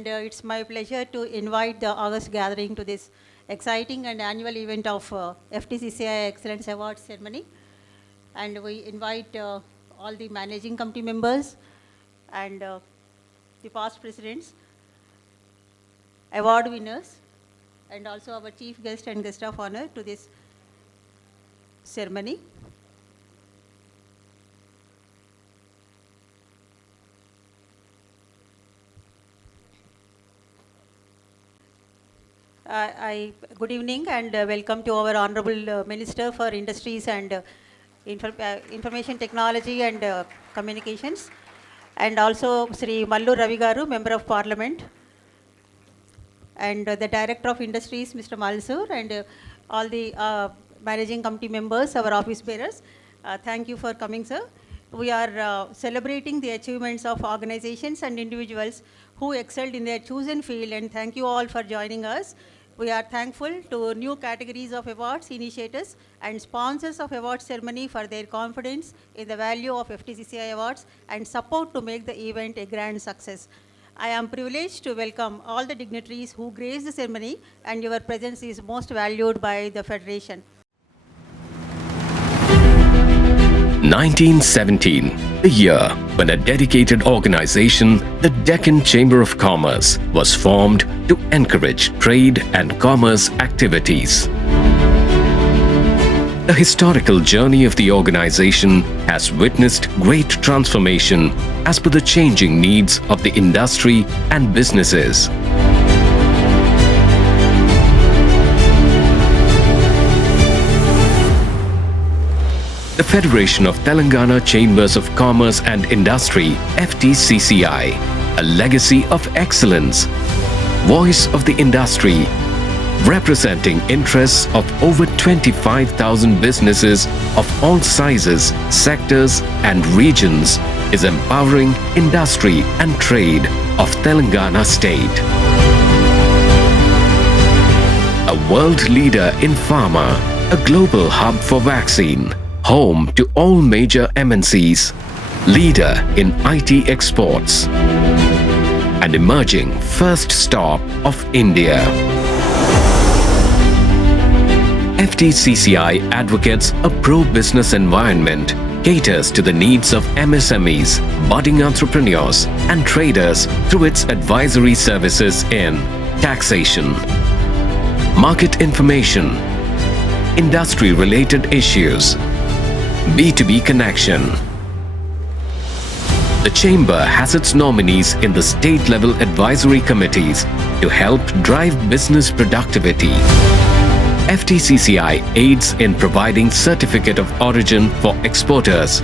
and it's my pleasure to invite the August gathering to this exciting and annual event of FTCCI Excellence Awards ceremony. And we invite all the managing committee members and the past presidents, award winners, and also our chief guest and guest of honor to this ceremony. Good evening and welcome to our Honorable Minister for Industries and Information Technology and Communications, and also Sri Mallu Ravi Garu, Member of Parliament, and the Director of Industries, Mr. Malsur, and all the Managing Committee members, our office bearers. Thank you for coming, sir. We are celebrating the achievements of organizations and individuals who excelled in their chosen field, and thank you all for joining us. We are thankful to new categories of awards initiators and sponsors of awards ceremony for their confidence in the value of FTCCI awards and support to make the event a grand success. I am privileged to welcome all the dignitaries who graced the ceremony, and your presence is most valued by the Federation. 1917, the year when a dedicated organization, the Deccan Chamber of Commerce, was formed to encourage trade and commerce activities. The historical journey of the organization has witnessed great transformation as per the changing needs of the industry and businesses. The Federation of Telangana Chambers of Commerce and Industry, FTCCI, a legacy of excellence, voice of the industry, representing interests of over 25,000 businesses of all sizes, sectors and regions, is empowering industry and trade of Telangana state. A world leader in pharma, a global hub for vaccine, home to all major MNCs, leader in IT exports, and emerging first stop of India. FTCCI advocates a pro-business environment, caters to the needs of MSMEs, budding entrepreneurs, and traders through its advisory services in taxation, market information, industry-related issues, B2B connection. The Chamber has its nominees in the state-level advisory committees to help drive business productivity. FTCCI aids in providing certificate of origin for exporters,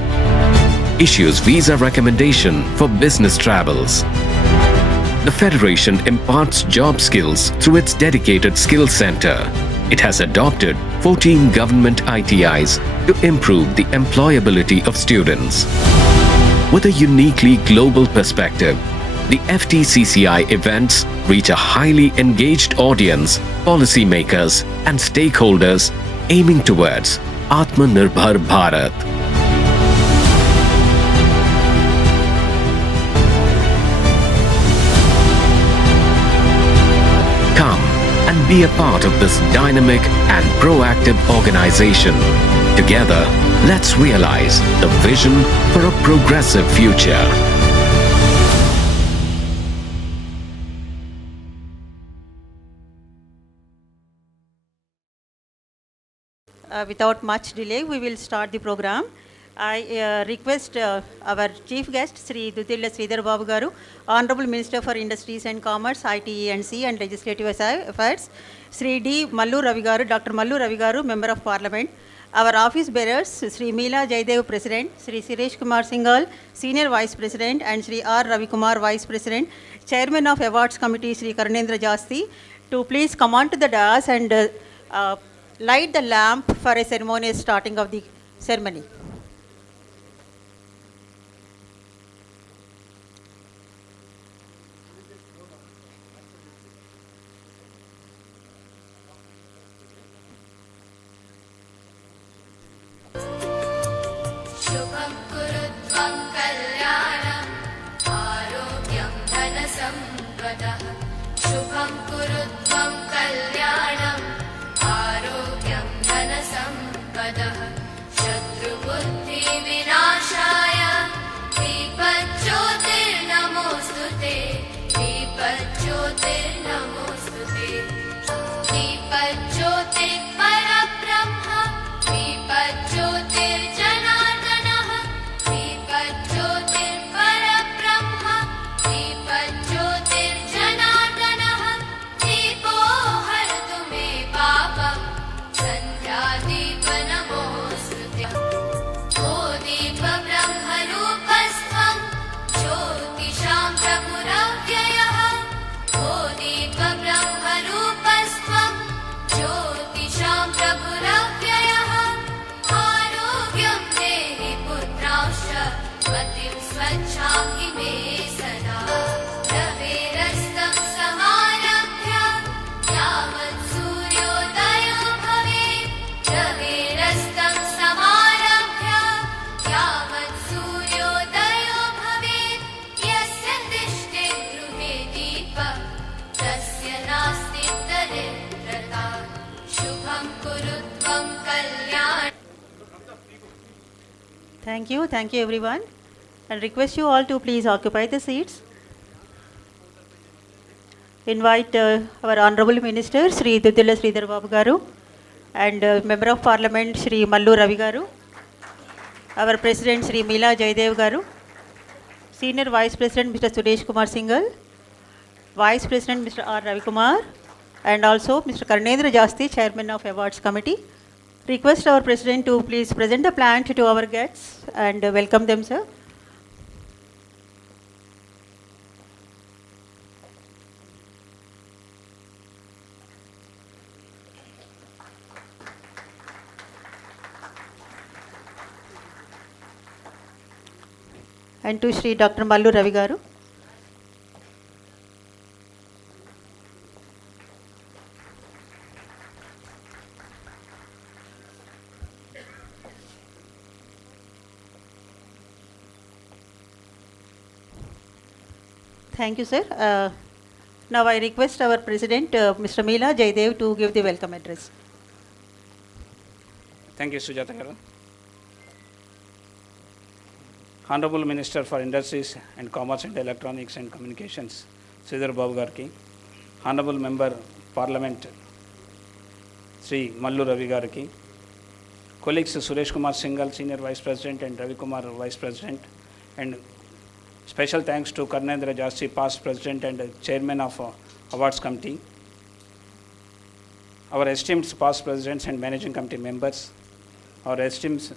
issues visa recommendation for business travels. The Federation imparts job skills through its dedicated skill center. It has adopted 14 government ITIs to improve the employability of students. With a uniquely global perspective, the FTCCI events reach a highly engaged audience, policymakers and stakeholders aiming towards Atmanirbhar Bharat. Come and be a part of this dynamic and proactive organization. Together, let's realize the vision for a progressive future. Without much delay, we will start the program. I request our chief guest, Sri Dudilla Sridhar Babu Garu, Honorable Minister for Industries and Commerce, ITENC and Legislative Affairs, Sri D. Mallu Ravi Garu, Dr. Mallu Ravi Garu, Member of Parliament, our office bearers, Sri Meela Jaidev, President, Sri Suresh Kumar Singhal, Senior Vice President, and Sri R. Ravi Kumar, Vice President, Chairman of Awards Committee, Sri Karnendra Jasti, to please come on to the dais and light the lamp for a ceremonious starting of the ceremony. Shubham Kurutvam Kalyanam Arogyam Dhanasambham सर्वतः शुभं कुरु त्वं कल्याणम् आरोग्यं धनसम्पदः शत्रुबुद्धिविनाशाय दीपज्योतिर्नमोऽस्तु ते दीपज्योतिर्नमोऽस्तु ते दीपज्योतिर्परब्रह्म दीपज्योतिर्जनार्दनः दीपज्योतिर्परब्रह्म दीपज्योतिर्जनार्दनः दीपो हरतु मे पापं सन्ध्यादीपनमोऽस्तु ते ओ दीपब्रह्मरूपस्त्वं ज्योतिषां प्रभुरव्ययः ओ दीपब्रह्मरूपस्त्वं ज्योतिषां प्रभुरव्ययः आरोग्यं देहि पुत्रांश्च मतिं स्वच्छामि मे सदा रवेरस्तं समारभ्य यावत् सूर्योदयो भवेत् रवेरस्तं समारभ्य यावत् सूर्योदयो भवेत् यस्य तिष्ठे गृहे दीपः तस्य नास्ति दरिद्रता शुभं कुरु त्वं कल्याणम् Thank you everyone, and request you all to please occupy the seats. Invite our Honorable Minister Sri Duddula Sridhar Babu Garu and Member of Parliament Sri Mallu Ravi Garu, our President Sri Meela Jaydev Garu, Senior Vice President Mr. Suresh Kumar Singhal, Vice President Mr. R. Ravi Kumar, and also Mr. Karnendra Jasti, Chairman of Awards Committee. Request our President to please present the plant to our guests and welcome them, sir. And to Sri Dr. Mallu Ravi Garu. Thank you, sir. Now I request our President, Mr. Meela Jaydev, to give the welcome address. Thank you, Sujata garu. Honorable Minister for Industries and Commerce and Electronics and Communications, Sridhar Babu Garki, Honorable Member Parliament, Sri Mallu Ravi Garki, colleagues Suresh Kumar Singhal, Senior Vice President, and Ravi Kumar, Vice President, and special thanks to Karnendra Jasti, past President and Chairman of Awards Committee, our esteemed past Presidents and Managing Committee members, our esteemed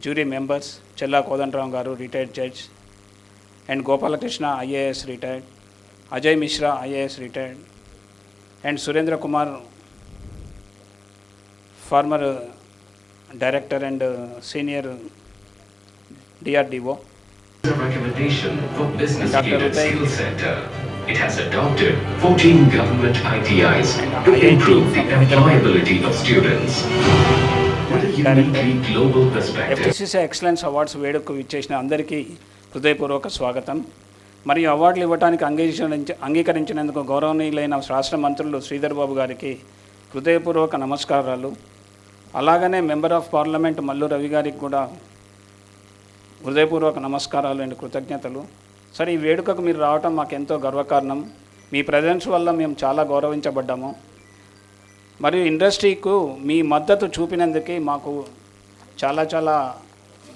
jury members, Chella Kodandaram Garu, retired judge, and Gopalakrishna, IAS retired, Ajay Mishra, IAS retired, and Surendra Kumar, former director and senior DRDO. A recommendation for Business Dr. Clearance Uday. Skills Center. It has adopted 14 government ITIs to improve the employability of students. With a uniquely global perspective. FTCC excellence awards వేడుకకు విచ్చేసిన అందరికీ హృదయపూర్వక స్వాగతం. మరియు అవార్డులు ఇవ్వడానికి అంగీకరించినందుకు గౌరవనీయులైన రాష్ట్ర మంత్రులు శ్రీధర్ బాబు గారికి హృదయపూర్వక నమస్కారాలు. అలాగనే member of parliament Mallu Ravi గారికి కూడా హృదయపూర్వక నమస్కారాలు అండ్ కృతజ్ఞతలు. సరే, ఈ వేడుకకు మీరు రావటం మాకు ఎంతో గర్వకారణం. మీ ప్రజెన్స్ వల్ల మేము చాలా గౌరవించబడ్డాము. మరియు ఇండస్ట్రీకు మీ మద్దతు చూపినందుకే మాకు చాలా చాలా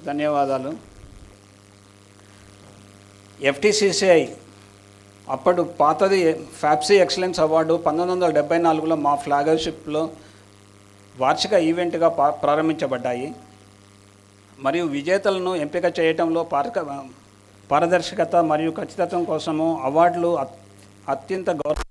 ధన్యవాదాలు. FTCCI అప్పుడు పాతది ఫ్యాప్సీ ఎక్సలెన్స్ అవార్డు 1974లో మా ఫ్లాగర్షిప్లో వార్షిక ఈవెంట్గా ప్రారంభించబడ్డాయి. మరియు విజేతలను ఎంపిక చేయటంలో పారదర్శకత మరియు ఖచ్చితత్వం కోసము అవార్డులు అత్యంత గౌరవ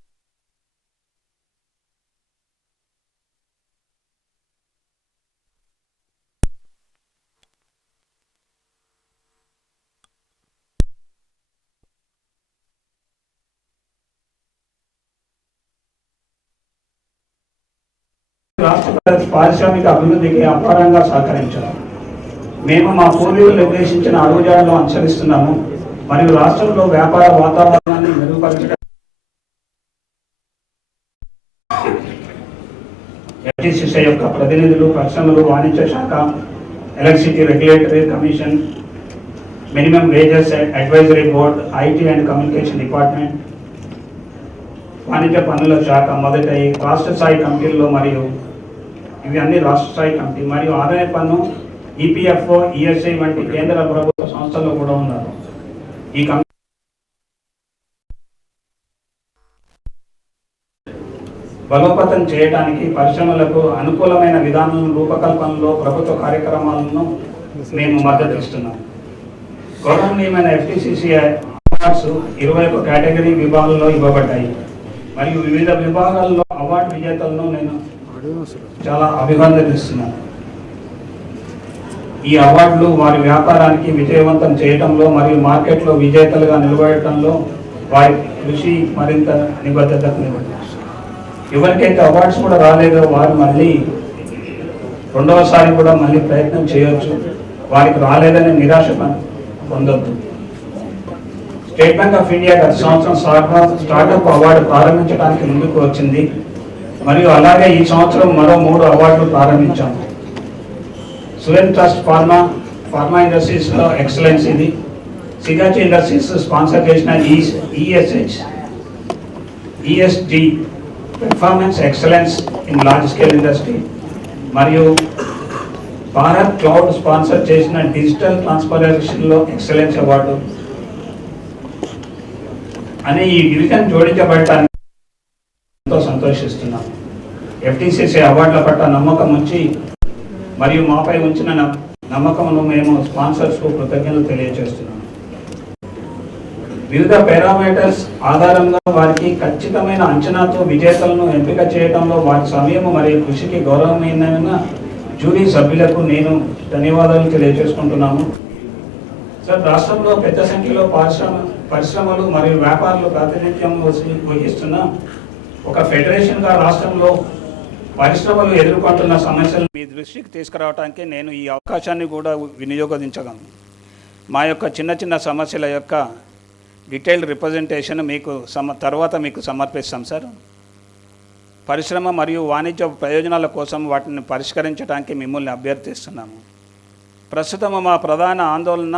రాష్ట్ర పారిశ్రామిక అభివృద్ధికి అపారంగా సహకరించారు. మేము మా పూర్వీకులు నిర్దేశించిన అడుగుజాడలను అనుసరిస్తున్నాము మరియు రాష్ట్రంలో వ్యాపార వాతావరణాన్ని మెరుగుపరచడం ఎఫ్టీసీసీ యొక్క ప్రతినిధులు, పరిశ్రమలు, వాణిజ్య శాఖ, electricity regulatory commission, minimum wages advisory board, IT and communication department, వాణిజ్య పన్నుల శాఖ మొదట ఈ రాష్ట్ర స్థాయి కమిటీల్లో మరియు ఇవి అన్ని రాష్ట్ర స్థాయి కమిటీ మరియు ఆదాయ పన్ను, ఈపీఎఫ్ఓ, ఈఎస్ఐ వంటి కేంద్ర ప్రభుత్వ సంస్థల్లో కూడా ఉన్నారు. ఈ కమిటీ బలోపేతం చేయడానికి పరిశ్రమలకు అనుకూలమైన విధానం రూపకల్పనలో ప్రభుత్వ కార్యక్రమాలను మేము మద్దతు ఇస్తున్నాం. గౌరవనీయమైన ఎఫ్టీసీసీ అవార్డ్స్ 21 కేటగిరీ విభాగాల్లో ఇవ్వబడ్డాయి మరియు వివిధ విభాగాల్లో అవార్డు విజేతలను నేను చాలా అభినందిస్తున్నాను. ఈ అవార్డులు వారి వ్యాపారానికి విజయవంతం చేయడంలో మరియు మార్కెట్లో విజేతలుగా నిలబడటంలో వారి కృషి మరింత నిబద్ధతకు నిలబడ్డారు. ఎవరికైతే అవార్డ్స్ కూడా రాలేదో వారు మళ్ళీ రెండవసారి కూడా మళ్ళీ ప్రయత్నం చేయొచ్చు. వారికి రాలేదని నిరాశ పొందొద్దు. స్టేట్ బ్యాంక్ ఆఫ్ ఇండియా గత సంవత్సరం స్టార్టప్ అవార్డు ప్రారంభించడానికి ముందుకు వచ్చింది మరియు అలాగే ఈ సంవత్సరం మరో 3 అవార్డులు ప్రారంభించాము. సువెన్ ట్రస్ట్ ఫార్మా ఇండస్ట్రీస్లో ఎక్సలెన్స్ ఇది. సిగాచి ఇండస్ట్రీస్ స్పాన్సర్ చేసిన ESG performance excellence in large scale industry మరియు భారత్ క్లౌడ్ స్పాన్సర్ చేసిన డిజిటల్ ట్రాన్స్ఫర్మేషన్లో ఎక్సలెన్స్ అవార్డు అనే ఈ డివిజన్ జోడించబడటానికి ఎంతో సంతోషిస్తున్నాను. ఎఫ్టీసీసీ అవార్డుల పట్ల నమ్మకం ఉంచి మరియు మాపై ఉంచిన నమ్మకమును మేము స్పాన్సర్స్కు కృతజ్ఞతలు తెలియజేస్తున్నాము. వివిధ పారామీటర్స్ ఆధారంగా వారికి ఖచ్చితమైన అంచనాతో విజేతలను ఎంపిక చేయడంలో వారి సమయం మరియు కృషికి గౌరవమైన జ్యూరీ సభ్యులకు నేను ధన్యవాదాలు తెలియజేసుకుంటున్నాను. సార్, రాష్ట్రంలో పెద్ద సంఖ్యలో పరిశ్రమలు మరియు వ్యాపారులు ప్రాతినిధ్యం వహిస్తున్న ఒక ఫెడరేషన్గా రాష్ట్రంలో పరిశ్రమలు ఎదుర్కొంటున్న సమస్యలు మీ దృష్టికి తీసుకురావడానికి నేను ఈ అవకాశాన్ని కూడా వినియోగించగలను. మా యొక్క చిన్న చిన్న సమస్యల యొక్క డీటెయిల్డ్ రిప్రజెంటేషన్ మీకు తర్వాత మీకు సమర్పిస్తాం సార్. పరిశ్రమ మరియు వాణిజ్య ప్రయోజనాల కోసం వాటిని పరిష్కరించడానికి మిమ్మల్ని అభ్యర్థిస్తున్నాము. ప్రస్తుతం మా ప్రధాన ఆందోళన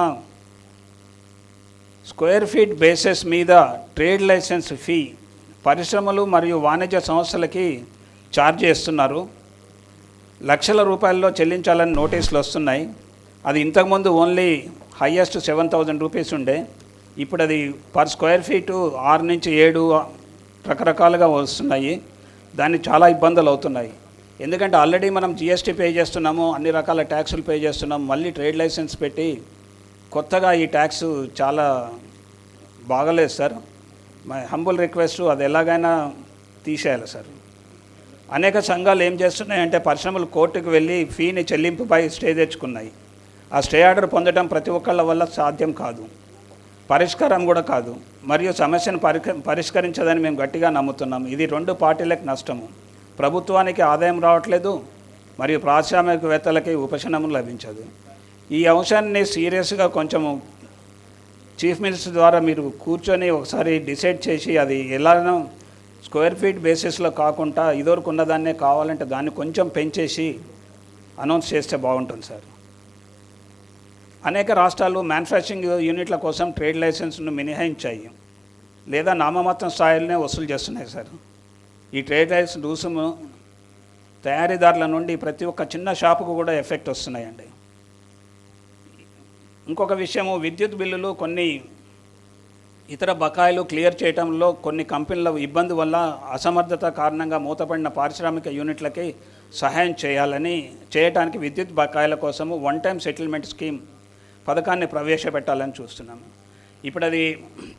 స్క్వేర్ ఫీట్ బేసిస్ మీద ట్రేడ్ లైసెన్స్ ఫీ పరిశ్రమలు మరియు వాణిజ్య సంస్థలకి ఛార్జ్ చేస్తున్నారు. లక్షల రూపాయల్లో చెల్లించాలని నోటీసులు వస్తున్నాయి. అది ఇంతకుముందు ఓన్లీ హైయెస్ట్ 7,000 రూపీస్ ఉండే. ఇప్పుడు అది పర్ స్క్వేర్ ఫీటు 6 నుంచి 7 రకరకాలుగా వస్తున్నాయి. దానికి చాలా ఇబ్బందులు అవుతున్నాయి. ఎందుకంటే ఆల్రెడీ మనం జిఎస్టీ పే చేస్తున్నాము, అన్ని రకాల ట్యాక్సులు పే చేస్తున్నాము. మళ్ళీ ట్రేడ్ లైసెన్స్ పెట్టి కొత్తగా ఈ ట్యాక్స్ చాలా బాగలేదు సార్. మై హంబుల్ రిక్వెస్ట్, అది ఎలాగైనా తీసేయాలి సార్. అనేక సంఘాలు ఏం చేస్తున్నాయంటే పరిశ్రమలు కోర్టుకు వెళ్ళి ఫీని చెల్లింపుపై స్టే తెచ్చుకున్నాయి. ఆ స్టే ఆర్డర్ పొందడం ప్రతి ఒక్కళ్ళ వల్ల సాధ్యం కాదు, పరిష్కారం కూడా కాదు, మరియు సమస్యను పరిష్కరించదని మేము గట్టిగా నమ్ముతున్నాం. ఇది 2 పార్టీలకు నష్టము. ప్రభుత్వానికి ఆదాయం రావట్లేదు మరియు పారిశ్రామికవేత్తలకి ఉపశమనం లభించదు. ఈ అంశాన్ని సీరియస్గా కొంచెము చీఫ్ మినిస్టర్ ద్వారా మీరు కూర్చొని ఒకసారి డిసైడ్ చేసి అది ఎలానో స్క్వేర్ ఫీట్ బేసిస్లో కాకుండా ఇదివరకు ఉన్నదాన్నే కావాలంటే దాన్ని కొంచెం పెంచేసి అనౌన్స్ చేస్తే బాగుంటుంది సార్. అనేక రాష్ట్రాలు మ్యానుఫ్యాక్చరింగ్ యూనిట్ల కోసం ట్రేడ్ లైసెన్స్ను మినహాయించాయి లేదా నామమాత్రం స్థాయిలోనే వసూలు చేస్తున్నాయి సార్. ఈ ట్రేడ్ లైసెన్స్ రుసుము తయారీదారుల నుండి ప్రతి ఒక్క చిన్న షాపుకు కూడా ఎఫెక్ట్ వస్తున్నాయండి. ఇంకొక విషయము, విద్యుత్ బిల్లులు కొన్ని ఇతర బకాయిలు క్లియర్ చేయడంలో కొన్ని కంపెనీల ఇబ్బంది వల్ల అసమర్థత కారణంగా మూతపడిన పారిశ్రామిక యూనిట్లకి సహాయం చేయడానికి విద్యుత్ బకాయిల కోసము 1 టైం సెటిల్మెంట్ స్కీమ్ పథకాన్ని ప్రవేశపెట్టాలని చూస్తున్నాము. ఇప్పుడు అది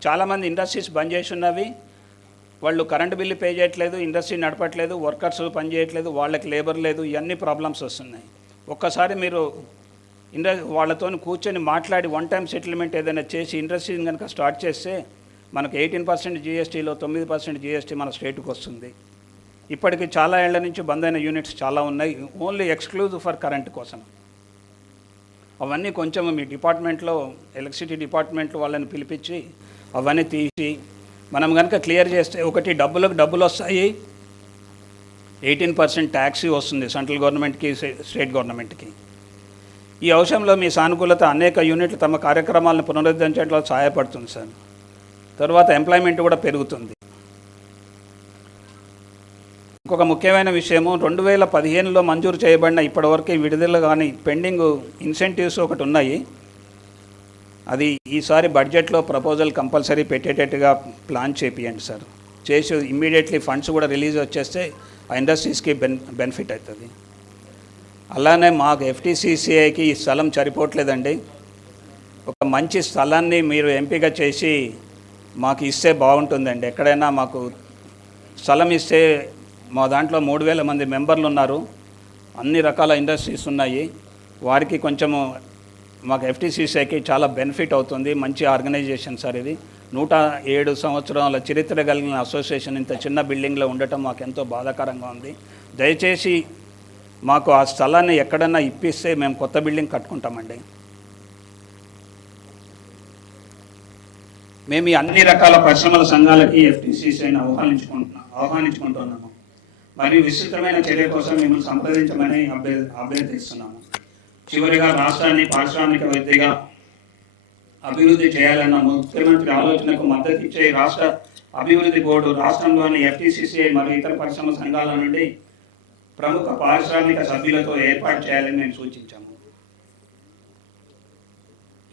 చాలామంది ఇండస్ట్రీస్ బంద్ చేసి ఉన్నవి. వాళ్ళు కరెంటు బిల్లు పే చేయట్లేదు, ఇండస్ట్రీ నడపట్లేదు, వర్కర్స్ పని చేయట్లేదు, వాళ్ళకి లేబర్ లేదు, ఇవన్నీ ప్రాబ్లమ్స్ వస్తున్నాయి. ఒక్కసారి మీరు వాళ్ళతో కూర్చొని మాట్లాడి 1 టైం సెటిల్మెంట్ ఏదైనా చేసి ఇండస్ట్రీని కనుక స్టార్ట్ చేస్తే మనకు 18% జీఎస్టీలో 9% జీఎస్టీ మన స్టేట్కి వస్తుంది. ఇప్పటికి చాలా ఏళ్ల నుంచి బంద్ అయిన యూనిట్స్ చాలా ఉన్నాయి, ఓన్లీ ఎక్స్క్లూజివ్ ఫర్ కరెంట్ కోసం. అవన్నీ కొంచెం మీ డిపార్ట్మెంట్లో ఎలక్ట్రిసిటీ డిపార్ట్మెంట్లో వాళ్ళని పిలిపించి అవన్నీ తీసి మనం కనుక క్లియర్ చేస్తే ఒకటి డబ్బులకు డబ్బులు వస్తాయి, 18% ట్యాక్స్ వస్తుంది సెంట్రల్ గవర్నమెంట్కి, స్టేట్ గవర్నమెంట్కి. ఈ అంశంలో మీ సానుకూలత అనేక యూనిట్లు తమ కార్యక్రమాలను పునరుద్ధరించడంలో సహాయపడుతుంది సార్. తర్వాత ఎంప్లాయ్మెంట్ కూడా పెరుగుతుంది. ఇంకొక ముఖ్యమైన విషయము, 2015లో మంజూరు చేయబడిన ఇప్పటివరకు విడుదల కానీ పెండింగ్ ఇన్సెంటివ్స్ ఒకటి ఉన్నాయి. అది ఈసారి బడ్జెట్లో ప్రపోజల్ కంపల్సరీ పెట్టేటట్టుగా ప్లాన్ చేపియండి సార్. చేసి ఇమ్మీడియట్లీ ఫండ్స్ కూడా రిలీజ్ వచ్చేస్తే ఆ ఇండస్ట్రీస్కి బెనిఫిట్ అవుతుంది. అలానే మాకు ఎఫ్టీసీసీఐకి ఈ స్థలం సరిపోవట్లేదండి. ఒక మంచి స్థలాన్ని మీరు ఎంపిక చేసి మాకు ఇస్తే బాగుంటుందండి. ఎక్కడైనా మాకు స్థలం ఇస్తే, మా దాంట్లో 3000 మంది మెంబర్లు ఉన్నారు, అన్ని రకాల ఇండస్ట్రీస్ ఉన్నాయి. వారికి కొంచెము మాకు ఎఫ్టీసీసీఐకి చాలా బెనిఫిట్ అవుతుంది. మంచి ఆర్గనైజేషన్ సార్ ఇది. 107 సంవత్సరాల చరిత్ర కలిగిన అసోసియేషన్ ఇంత చిన్న బిల్డింగ్లో ఉండటం మాకు ఎంతో బాధాకరంగా ఉంది. దయచేసి మాకు ఆ స్థలాన్ని ఎక్కడన్నా ఇప్పిస్తే మేము కొత్త బిల్డింగ్ కట్టుకుంటామండి. మేము ఈ అన్ని రకాల పరిశ్రమల సంఘాలకి ఎఫ్టీసీసీఐని ఆహ్వానించుకుంటున్నాము మరియు విస్తృతమైన చర్య కోసం మిమ్మల్ని సంప్రదించమని అభ్యర్థిస్తున్నాము. చివరిగా, రాష్ట్రాన్ని పారిశ్రామికవేత్తగా అభివృద్ధి చేయాలన్న ముఖ్యమంత్రి ఆలోచనకు మద్దతు ఇచ్చే రాష్ట్ర అభివృద్ధి బోర్డు రాష్ట్రంలోని ఎఫ్టీసీసీఐ మరియు ఇతర పరిశ్రమ సంఘాల నుండి ప్రముఖ పారిశ్రామిక సభ్యులతో ఏర్పాటు చేయాలని మేము సూచించాము.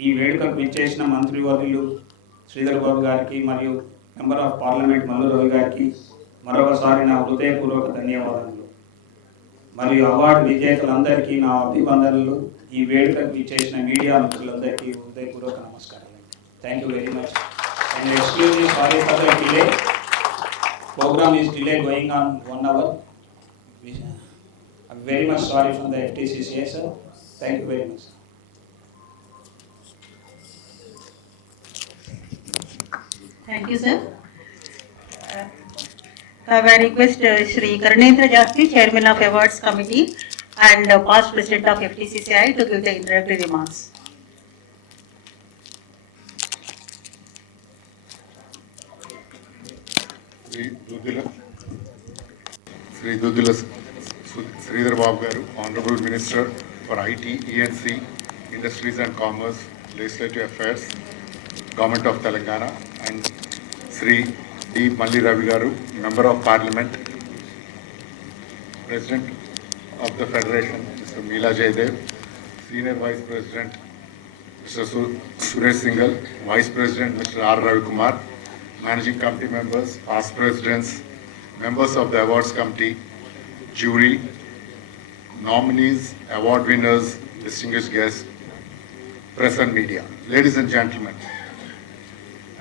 ఈ వేడుకకు విచ్చేసిన మంత్రివర్యులు శ్రీధర్ బాబు గారికి మరియు member of parliament Mallu Ravi గారికి మరొకసారి నా హృదయపూర్వక ధన్యవాదాలు. మరియు అవార్డు విజేతలందరికీ నా అభివందనలు. ఈ వేడుకకు విచ్చేసిన మీడియా మిత్రులందరికీ హృదయపూర్వక నమస్కారాలు. Thank you very much. And exclusive sorry for the delay. Program is delay going on 1 hour. I'm very much sorry from the FTCCA, sir. Thank you very much. Thank you, sir. I request Shri Karnendra Jasti, Chairman of Awards Committee and past President of FTCCI, to give the introductory remarks. Sri Dudula Sridhar Babu Garu, Honorable Minister for IT, E&C, Industries and Commerce, Legislative Affairs, Government of Telangana, and Sri D. Malli Ravi Garu, Member of Parliament, President of the Federation, Mr. Meela Jaydev, Senior Vice President, Mr. Suresh Singhal, Vice President, Mr. R. Ravi Kumar, Managing Committee members, past presidents, members of the Awards Committee, jury, nominees, award winners, distinguished guests, press and media. Ladies and gentlemen,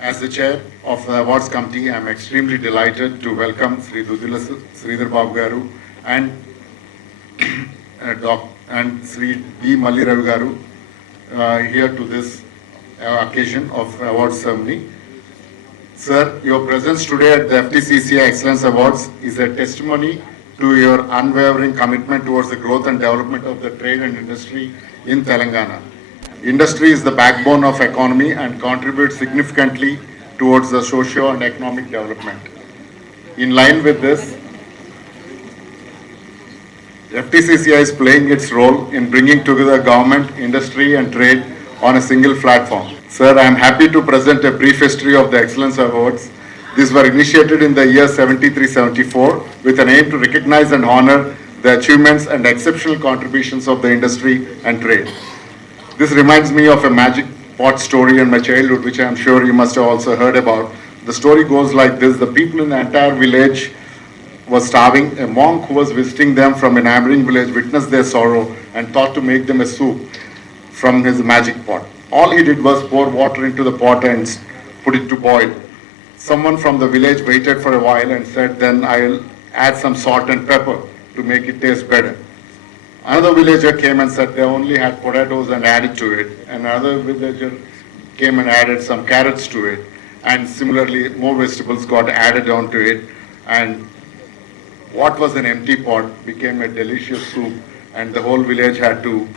as the chair of the Awards Committee, I am extremely delighted to welcome Sri Dudula Sridhar Babu Garu and Sri D. Malli Ravi Garu here to this occasion of awards ceremony. Sir, your presence today at the FTCCI Excellence Awards is a testimony to your unwavering commitment towards the growth and development of the trade and industry in Telangana. Industry is the backbone of economy and contributes significantly towards the socio and economic development. In line with this, FTCCI is playing its role in bringing together government, industry and trade on a single platform. Sir, I am happy to present a brief history of the Excellence Awards. These were initiated in the year 73-74 with an aim to recognize and honor the achievements and exceptional contributions of the industry and trade. This reminds me of a magic pot story in my childhood, which I am sure you must have also heard about. The story goes like this. The people in the entire village were starving. A monk who was visiting them from a neighboring village witnessed their sorrow and thought to make them a soup from his magic pot. All he did was pour water into the pot and put it to boil. Someone from the village waited for a while and said, then I'll add some salt and pepper to make it taste better. Another villager came and said they only had potatoes and added to it. Another villager came and added some carrots to it. And similarly, more vegetables got added onto it. And what was an empty pot became a delicious soup, and the whole village had to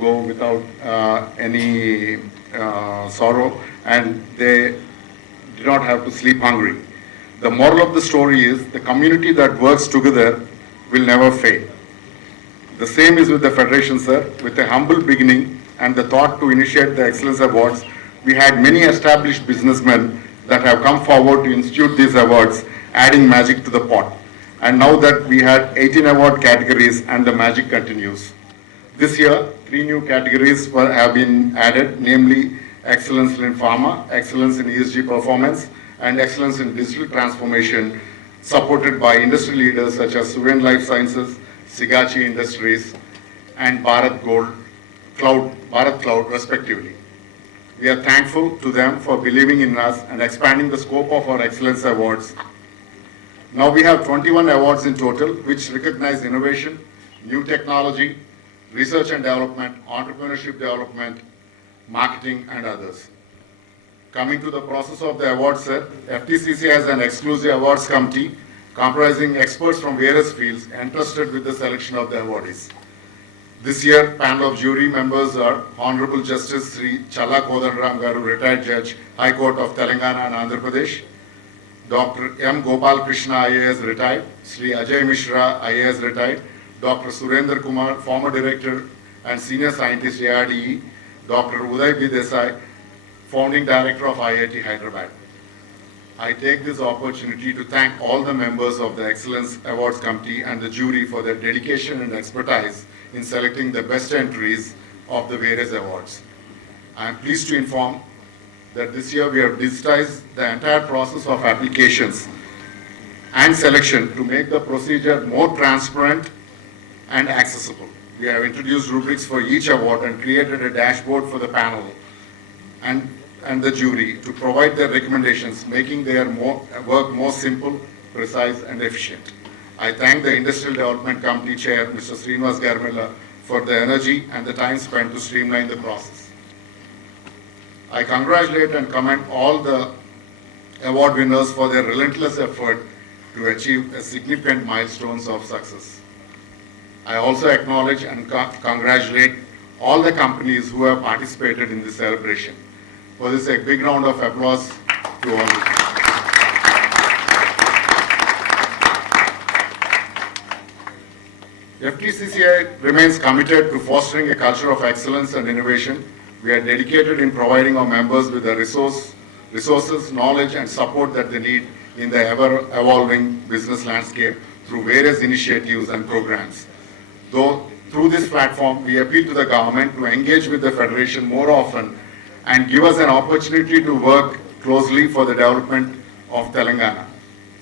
go without any sorrow, and they did not have to sleep hungry. The moral of the story is the community that works together will never fade. The same is with the Federation, sir. With a humble beginning and the thought to initiate the Excellence Awards, we had many established businessmen that have come forward to institute these awards, adding magic to the pot. And now that we had 18 award categories and the magic continues. This year, 3 new categories have been added, namely Excellence in Pharma, Excellence in ESG Performance, and Excellence in Digital Transformation, supported by industry leaders such as Suven Life Sciences, Sigachi Industries, and Bharat Cloud, respectively. We are thankful to them for believing in us and expanding the scope of our Excellence Awards. Now we have 21 awards in total, which recognize innovation, new technology, research and development, entrepreneurship development, marketing, and others. Coming to the process of the awards, sir, FTCC has an exclusive awards committee comprising experts from various fields entrusted with the selection of the awardees. This year, panel of jury members are Honorable Justice Sri Challa Kodandaram Garu, retired judge, High Court of Telangana and Andhra Pradesh, Dr. M. Gopal Krishna, IAS retired, Sri Ajay Mishra, IAS retired, Dr. Surendra Kumar, former director and senior scientist, ARDE, Dr. Uday B. Desai, founding director of IIT Hyderabad. I take this opportunity to thank all the members of the Excellence Awards Committee and the jury for their dedication and expertise in selecting the best entries of the various awards. I am pleased to inform that this year we have digitized the entire process of applications and selection to make the procedure more transparent and accessible. We have introduced rubrics for each award and created a dashboard for the panel and the jury to provide their recommendations, making their work more simple, precise, and efficient. I thank the Industrial Development Committee Chair, Mr. Srinivas Garmilla, for the energy and the time spent to streamline the process. I congratulate and commend all the award winners for their relentless effort to achieve significant milestones of success. I also acknowledge and congratulate all the companies who have participated in this celebration. For this, a big round of applause to all of you. FTCCI remains committed to fostering a culture of excellence and innovation. We are dedicated in providing our members with the resources, knowledge, and support that they need in the ever-evolving business landscape through various initiatives and programs. Through this platform, we appeal to the government to engage with the Federation more often and give us an opportunity to work closely for the development of Telangana.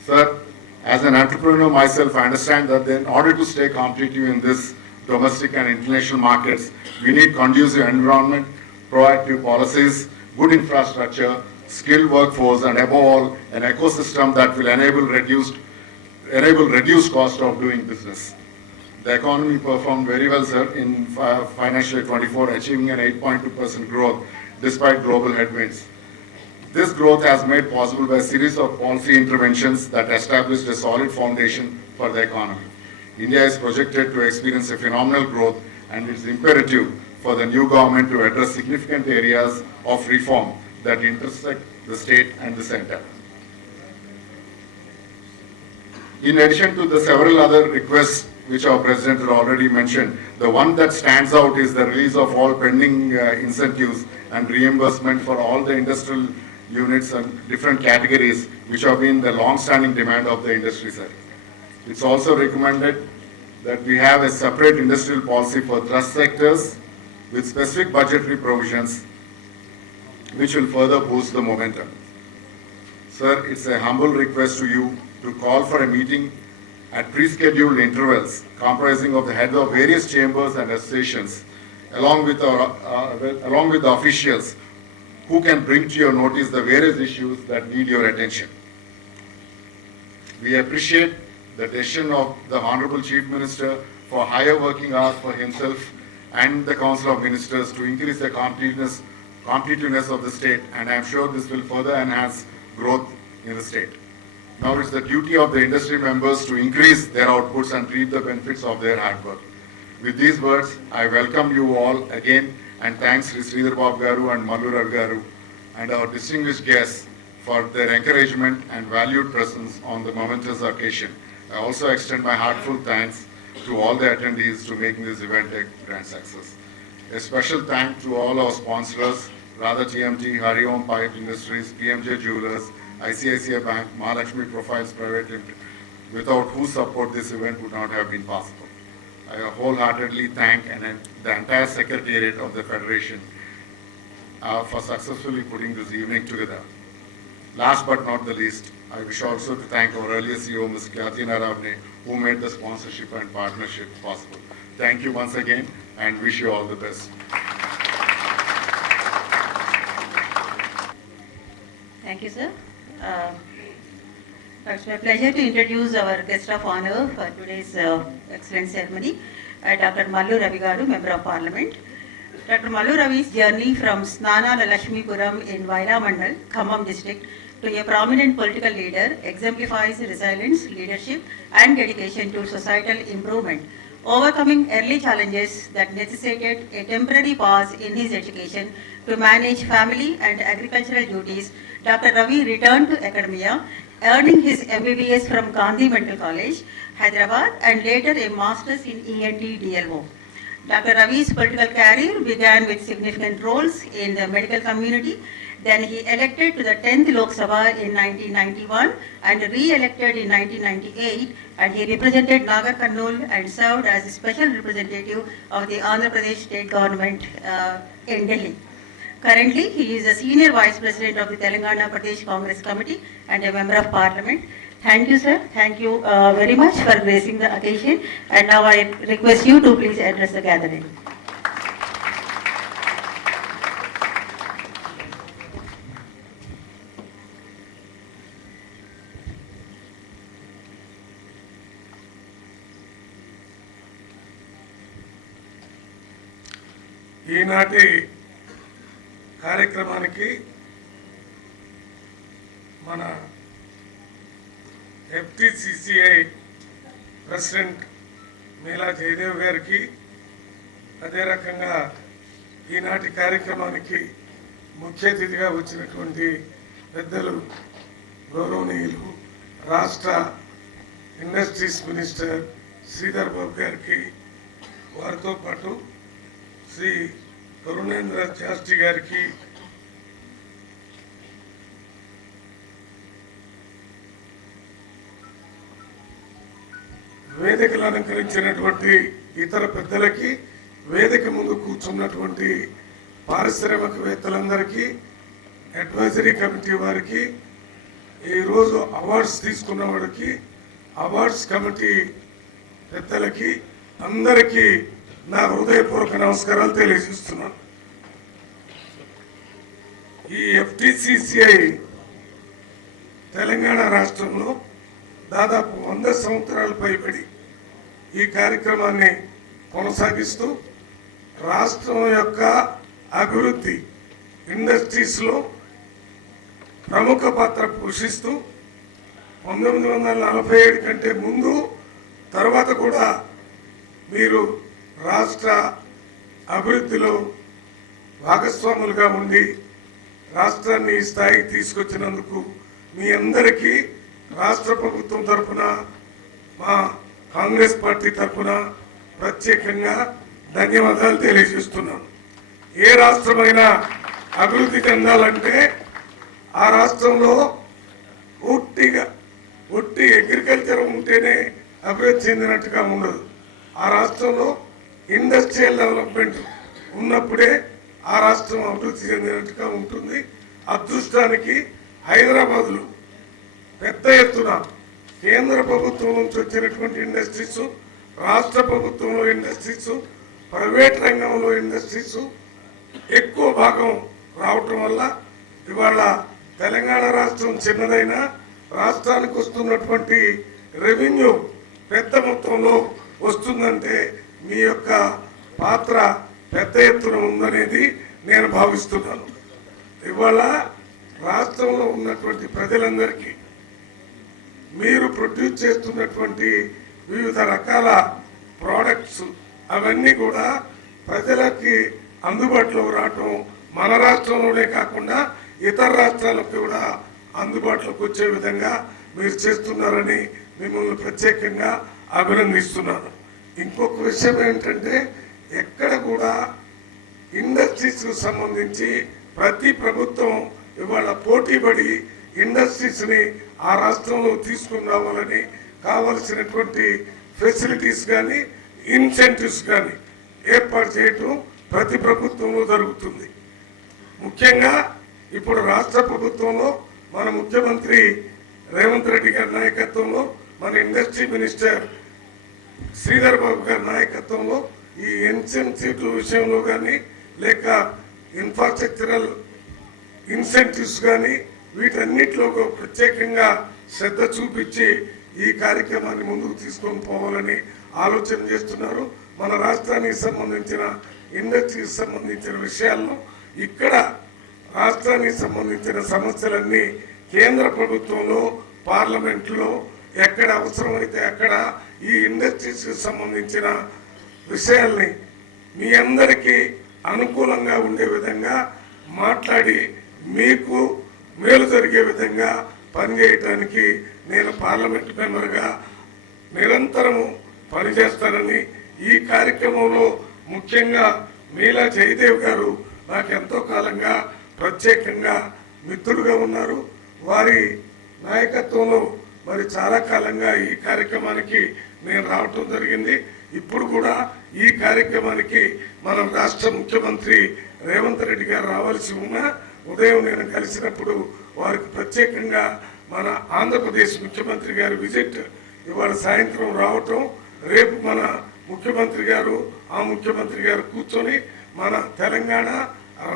Sir, as an entrepreneur myself, I understand that in order to stay competitive in this domestic and international markets, we need conducive environment, proactive policies, good infrastructure, skilled workforce, and above all, an ecosystem that will enable reduced cost of doing business. The economy performed very well, sir, in financial year 24, achieving an 8.2% growth despite global headwinds. This growth has made possible by a series of policy interventions that established a solid foundation for the economy. India is projected to experience a phenomenal growth, and it is imperative for the new government to address significant areas of reform that intersect the state and the center. In addition to the several other requests which our President had already mentioned, the one that stands out is the release of all pending incentives and reimbursement for all the industrial units and different categories which have been the long-standing demand of the industry side. It's also recommended that we have a separate industrial policy for thrust sectors with specific budgetary provisions which will further boost the momentum. Sir, it's a humble request to you to call for a meeting at pre-scheduled intervals comprising of the heads of various chambers and associations along with the officials who can bring to your notice the various issues that need your attention. We appreciate the decision of the Honorable Chief Minister for higher working hours for himself and the Council of Ministers to increase the competitiveness of the state, and I am sure this will further enhance growth in the state. Now it's the duty of the industry members to increase their outputs and reap the benefits of their hard work. With these words, I welcome you all again and thanks Sri Sridhar Babu Garu and Mallu Ravi Garu and our distinguished guests for their encouragement and valued presence on the momentous occasion. I also extend my heartfelt thanks to all the attendees to making this event a grand success. A special thank to all our sponsors, Radha TMT, Hariom Pipe Industries, PMJ Jewelers, ICICI Bank, Mahalakshmi Profiles Private Limited, without whose support this event would not have been possible. I wholeheartedly thank the entire Secretariat of the Federation for successfully putting this evening together. Last but not the least, I wish also to thank our earlier CEO, Ms. Khyati Naravne, who made the sponsorship and partnership possible. Thank you once again and wish you all the best. Thank you, sir. It's my pleasure to introduce our guest of honor for today's excellent ceremony, Dr. Mallu Ravi Garu, Member of Parliament. Dr. Mallu Ravi's journey from Snana Lakshmipuram in Vaila Mandal, Khammam district, to a prominent political leader exemplifies resilience, leadership, and dedication to societal improvement. Overcoming early challenges that necessitated a temporary pause in his education to manage family and agricultural duties, Dr. Ravi returned to academia, earning his MBBS from Gandhi Medical College, Hyderabad, and later a master's in ENT DLO. Dr. Ravi's political career began with significant roles in the medical community. Then he elected to the 10th Lok Sabha in 1991 and re-elected in 1998, and he represented Nagar Karnool and served as a special representative of the Andhra Pradesh state government in Delhi. Currently, he is a senior vice president of the Telangana Pradesh Congress Committee and a member of parliament. Thank you, sir. Thank you very much for gracing the occasion. And now I request you to please address the gathering. ఈనాటి కార్యక్రమానికి మన FTCCI president మేలా జయదేవ్ గారికి, అదే రకంగా ఈనాటి కార్యక్రమానికి ముఖ్య అతిథిగా వచ్చినటువంటి పెద్దలు గౌరవనీయులు రాష్ట్ర ఇండస్ట్రీస్ మినిస్టర్ శ్రీధర్ బాబు గారికి, వారితో పాటు శ్రీ కరుణేంద్ర శాస్త్రి గారికి, వేదికలు అలంకరించినటువంటి ఇతర పెద్దలకి, వేదిక ముందు కూర్చున్నటువంటి పారిశ్రామికవేత్తలందరికీ, అడ్వైజరీ కమిటీ వారికి, ఈరోజు అవార్డ్స్ తీసుకున్న వాడికి, అవార్డ్స్ కమిటీ పెద్దలకి అందరికీ నా హృదయపూర్వక నమస్కారాలు తెలియజేస్తున్నాను. ఈ FTCCI తెలంగాణ రాష్ట్రంలో దాదాపు 100 సంవత్సరాలు పైబడి ఈ కార్యక్రమాన్ని కొనసాగిస్తూ రాష్ట్రం యొక్క అభివృద్ధి ఇండస్ట్రీస్లో ప్రముఖ పాత్ర పోషిస్తూ 1947 కంటే ముందు తర్వాత కూడా మీరు రాష్ట్ర అభివృద్ధిలో భాగస్వాములుగా ఉండి రాష్ట్రాన్ని ఈ స్థాయికి తీసుకొచ్చినందుకు మీ అందరికీ రాష్ట్ర ప్రభుత్వం తరఫున, మా కాంగ్రెస్ పార్టీ తరఫున ప్రత్యేకంగా ధన్యవాదాలు తెలియజేస్తున్నాను. ఏ రాష్ట్రమైనా అభివృద్ధి చెందాలంటే ఆ రాష్ట్రంలో ఒట్టి అగ్రికల్చర్ ఉంటేనే అభివృద్ధి చెందినట్టుగా ఉండదు. ఆ రాష్ట్రంలో ఇండస్ట్రియల్ డెవలప్మెంట్ ఉన్నప్పుడే ఆ రాష్ట్రం అభివృద్ధి చెందినట్టుగా ఉంటుంది. అదృష్టానికి హైదరాబాద్లో పెద్ద ఎత్తున కేంద్ర ప్రభుత్వం నుంచి వచ్చినటువంటి ఇండస్ట్రీస్, రాష్ట్ర ప్రభుత్వంలో ఇండస్ట్రీస్, ప్రైవేట్ రంగంలో ఇండస్ట్రీస్ ఎక్కువ భాగం రావటం వల్ల ఇవాళ తెలంగాణ రాష్ట్రం చిన్నదైనా రాష్ట్రానికి వస్తున్నటువంటి రెవెన్యూ పెద్ద మొత్తంలో వస్తుందంటే మీ యొక్క పాత్ర పెద్ద ఎత్తున ఉందనేది నేను భావిస్తున్నాను. ఇవాళ రాష్ట్రంలో ఉన్నటువంటి ప్రజలందరికీ మీరు ప్రొడ్యూస్ చేస్తున్నటువంటి వివిధ రకాల ప్రోడక్ట్స్ అవన్నీ కూడా ప్రజలకి అందుబాటులో రావటం, మన రాష్ట్రంలోనే కాకుండా ఇతర రాష్ట్రాలకు కూడా అందుబాటులోకి వచ్చే విధంగా మీరు చేస్తున్నారని మిమ్మల్ని ప్రత్యేకంగా అభినందిస్తున్నాను. ఇంకొక విషయం ఏంటంటే ఎక్కడ కూడా ఇండస్ట్రీస్కు సంబంధించి ప్రతి ప్రభుత్వం ఇవాళ పోటీపడి ఇండస్ట్రీస్ని ఆ రాష్ట్రంలో తీసుకుని రావాలని కావలసినటువంటి ఫెసిలిటీస్ కానీ ఇన్సెంటివ్స్ కానీ ఏర్పాటు చేయటం ప్రతి ప్రభుత్వంలో జరుగుతుంది. ముఖ్యంగా ఇప్పుడు రాష్ట్ర ప్రభుత్వంలో మన ముఖ్యమంత్రి రేవంత్ రెడ్డి గారి నాయకత్వంలో, మన ఇండస్ట్రీ మినిస్టర్ శ్రీధర్ బాబు గారి నాయకత్వంలో ఈ ఇన్సెంటివ్ విషయంలో కానీ లేక ఇన్ఫ్రాస్ట్రక్చరల్ ఇన్సెంటివ్స్ కానీ వీటన్నిటిలో ప్రత్యేకంగా శ్రద్ధ చూపించి ఈ కార్యక్రమాన్ని ముందుకు తీసుకొని పోవాలని ఆలోచన చేస్తున్నారు. మన రాష్ట్రానికి సంబంధించిన ఇండస్ట్రీకి సంబంధించిన విషయాలను ఇక్కడ రాష్ట్రానికి సంబంధించిన సమస్యలన్నీ కేంద్ర ప్రభుత్వంలో పార్లమెంట్లో ఎక్కడ అవసరమైతే అక్కడ ఈ ఇండస్ట్రీస్కి సంబంధించిన విషయాల్ని మీ అందరికీ అనుకూలంగా ఉండే విధంగా మాట్లాడి మీకు మేలు జరిగే విధంగా పనిచేయటానికి నేను పార్లమెంట్ మెంబర్గా నిరంతరము పనిచేస్తానని, ఈ కార్యక్రమంలో ముఖ్యంగా మీలా జయదేవ్ గారు నాకు ఎంతో కాలంగా ప్రత్యేకంగా మిత్రుడుగా ఉన్నారు. వారి నాయకత్వంలో మరి చాలా కాలంగా ఈ కార్యక్రమానికి నేను రావటం జరిగింది. ఇప్పుడు కూడా ఈ కార్యక్రమానికి మన రాష్ట్ర ముఖ్యమంత్రి రేవంత్ రెడ్డి గారు రావాల్సి ఉన్నా ఉదయం నేను కలిసినప్పుడు వారికి ప్రత్యేకంగా మన ఆంధ్రప్రదేశ్ ముఖ్యమంత్రి గారి విజిట్ ఇవాళ సాయంత్రం రావటం, రేపు మన ముఖ్యమంత్రి గారు ఆ ముఖ్యమంత్రి గారు కూర్చొని మన తెలంగాణ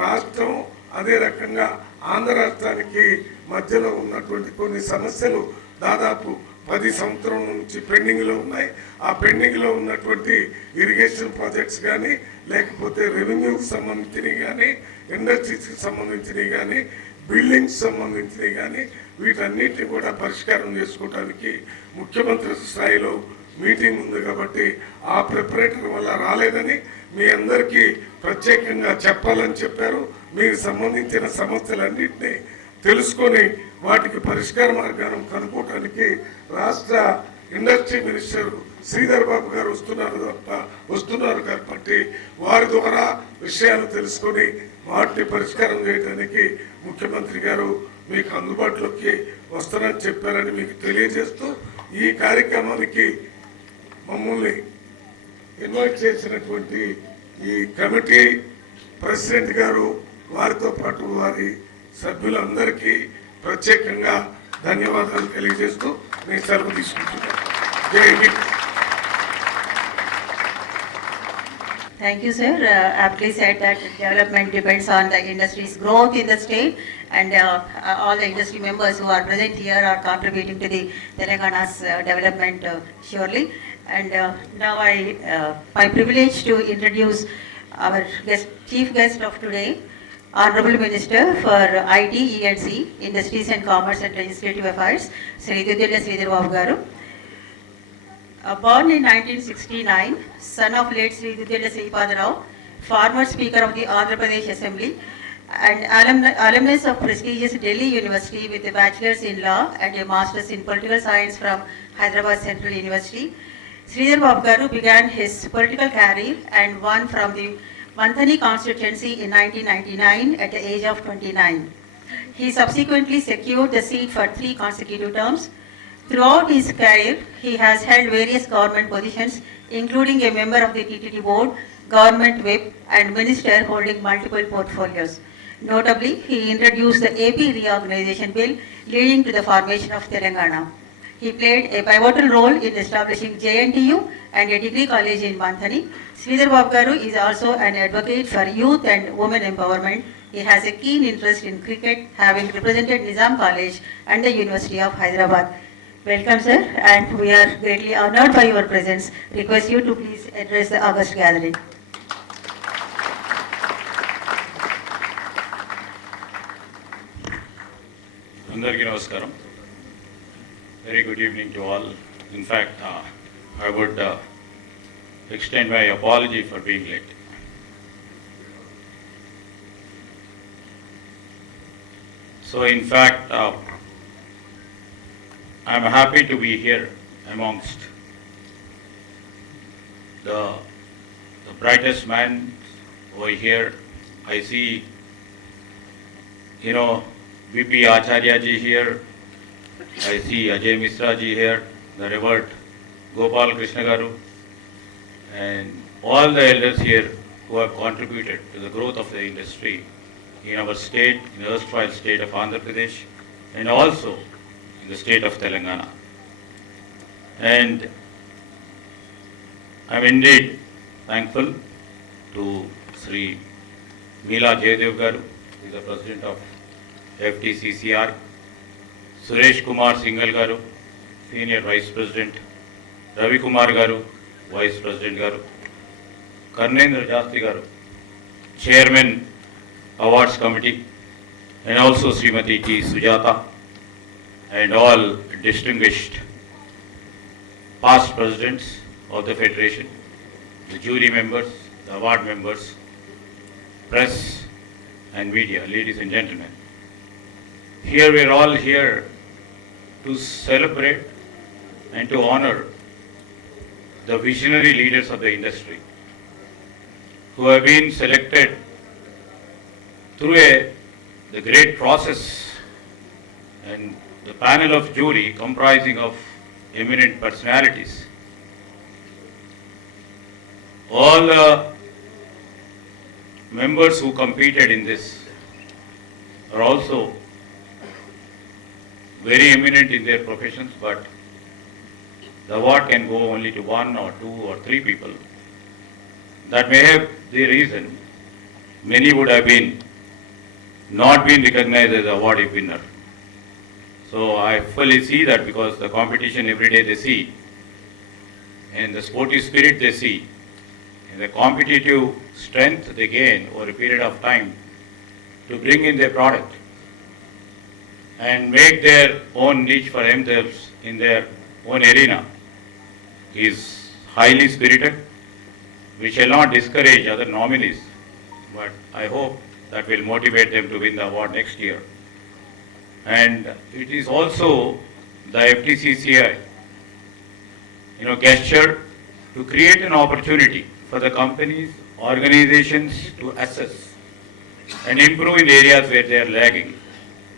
రాష్ట్రం అదే రకంగా ఆంధ్ర రాష్ట్రానికి మధ్యలో ఉన్నటువంటి కొన్ని సమస్యలు దాదాపు 10 సంవత్సరం నుంచి పెండింగ్లో ఉన్నాయి. ఆ పెండింగ్లో ఉన్నటువంటి ఇరిగేషన్ ప్రాజెక్ట్స్ కానీ లేకపోతే రెవెన్యూకి సంబంధించినవి కానీ ఇండస్ట్రీస్కి సంబంధించినవి కానీ బిల్డింగ్స్ సంబంధించినవి కానీ వీటన్నిటిని కూడా పరిష్కారం చేసుకోవడానికి ముఖ్యమంత్రి స్థాయిలో మీటింగ్ ఉంది కాబట్టి ఆ ప్రిపరేటర్ వల్ల రాలేదని మీ అందరికీ ప్రత్యేకంగా చెప్పాలని చెప్పారు. మీకు సంబంధించిన సమస్యలన్నింటినీ తెలుసుకొని వాటికి పరిష్కార మార్గాన్ని కనుక్కోవడానికి రాష్ట్ర ఇండస్ట్రీ మినిస్టర్ శ్రీధర్ బాబు గారు వస్తున్నారు కాబట్టి వారి ద్వారా విషయాలు తెలుసుకొని వాటిని పరిష్కారం చేయడానికి ముఖ్యమంత్రి గారు మీకు అందుబాటులోకి వస్తారని చెప్పారని మీకు తెలియజేస్తూ ఈ కార్యక్రమానికి మమ్మల్ని ఇన్వైట్ చేసినటువంటి ఈ కమిటీ ప్రెసిడెంట్ గారు వారితో పాటు వారి సభ్యులందరికీ ప్రత్యేకంగా ధన్యవాదాలు తెలియజేస్తూ నేను సెలవు తీసుకుంటున్నాను. జై Hind. Thank you, sir. Aptly said that development depends on the industry's growth in the state, and all the industry members who are present here are contributing to the Telangana's development surely. And now my privilege to introduce our chief guest of today, Honorable Minister for IT, E&C, Industries and Commerce and Legislative Affairs, Sri Duddela Sridhar Babu Garu. Born in 1969, son of late Sri Duddela Sripada Rao, former Speaker of the Andhra Pradesh Assembly, and alumnus of prestigious Delhi University with a bachelor's in law and a master's in political science from Hyderabad Central University, Sridhar Babu Garu began his political career and won from the Manthani constituency in 1999 at the age of 29. He subsequently secured the seat for 3 consecutive terms. Throughout his career, he has held various government positions, including a member of the TTD board, government whip, and minister holding multiple portfolios. Notably, he introduced the AP Reorganization Bill, leading to the formation of Telangana. He played a pivotal role in establishing JNTU and a degree college in Manthani. Sridhar Babu Garu is also an advocate for youth and women empowerment. He has a keen interest in cricket, having represented Nizam College and the University of Hyderabad. Welcome, sir, and we are greatly honored by your presence. Request you to please address the August gathering. Andarki namaskaram. Very good evening to all. In fact, I would extend my apology for being late. So in fact, I'm happy to be here amongst the brightest man over here. I see, VP Acharya ji here. I see Ajay Misra ji here, the revered Gopal Krishna Garu, and all the elders here who have contributed to the growth of the industry in our state, in the erstwhile state of Andhra Pradesh, and also in the state of Telangana. And I am indeed thankful to Sri Meela Jayadev Garu, who is the President of FTCCR, Suresh Kumar Singhal Garu, Senior Vice President, Ravi Kumar Garu, Vice President Garu, Karnendra Jasti Garu, Chairman Awards Committee, and also Srimati T. Sujata, and all distinguished past presidents of the Federation, the jury members, the award members, press and media, ladies and gentlemen. Here we are all here to celebrate and to honor the visionary leaders of the industry who have been selected through the great process, and the panel of jury comprising of eminent personalities. All the members who competed in this are also very eminent in their professions, but the award can go only to one or two or three people. That may have the reason many would have not been recognized as awardee winner. So I fully see that, because the competition every day they see, and the sportive spirit they see, and the competitive strength they gain over a period of time to bring in their product and make their own niche for themselves in their own arena is highly spirited. We shall not discourage other nominees, but I hope that will motivate them to win the award next year. And it is also the FTCCI, gesture to create an opportunity for the companies, organizations to assess and improve in areas where they are lagging,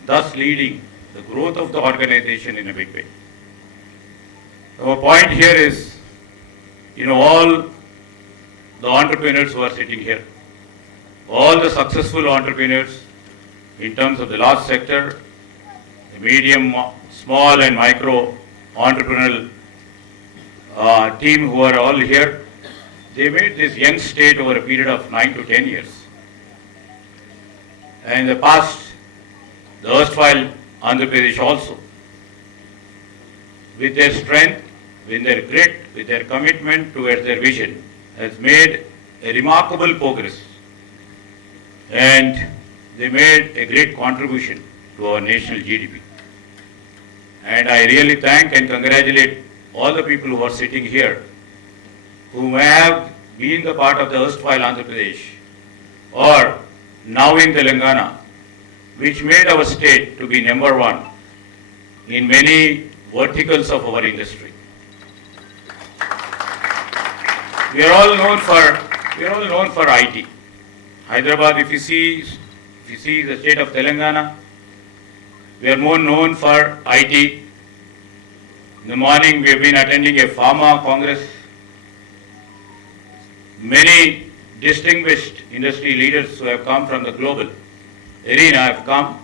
thus leading the growth of the organization in a big way. Our point here is, all the entrepreneurs who are sitting here, all the successful entrepreneurs in terms of the large sector, the medium, small and micro entrepreneurial team who are all here, they made this young state over a period of 9 to 10 years. And in the past, the erstwhile Andhra Pradesh also, with their strength, with their grit, with their commitment towards their vision, has made a remarkable progress. And they made a great contribution to our national GDP. And I really thank and congratulate all the people who are sitting here, who may have been the part of the erstwhile Andhra Pradesh or now in Telangana, which made our state to be number one in many verticals of our industry. We are all known for IT. Hyderabad, if you see the state of Telangana, we are more known for IT. In the morning, we have been attending a pharma congress. Many distinguished industry leaders who have come from the global arena have come,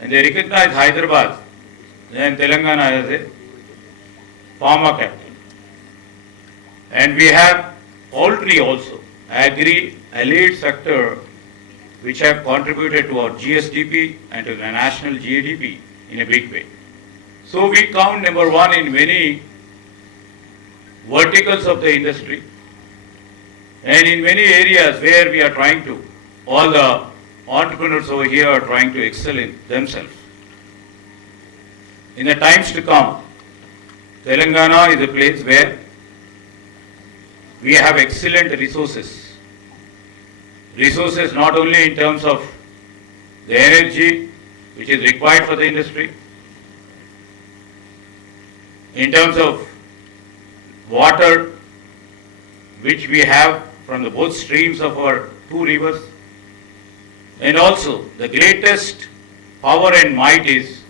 and they recognize Hyderabad and Telangana as a pharma capital. And we have poultry also, agri, allied sector, which have contributed to our GSDP and to the national GDP in a big way. So we count number one in many verticals of the industry, and in many areas where we are trying to, all the entrepreneurs over here are trying to excel in themselves. In the times to come, Telangana is a place where we have excellent resources. Resources not only in terms of the energy which is required for the industry, in terms of water which we have from the both streams of our two rivers, and also the greatest power and might is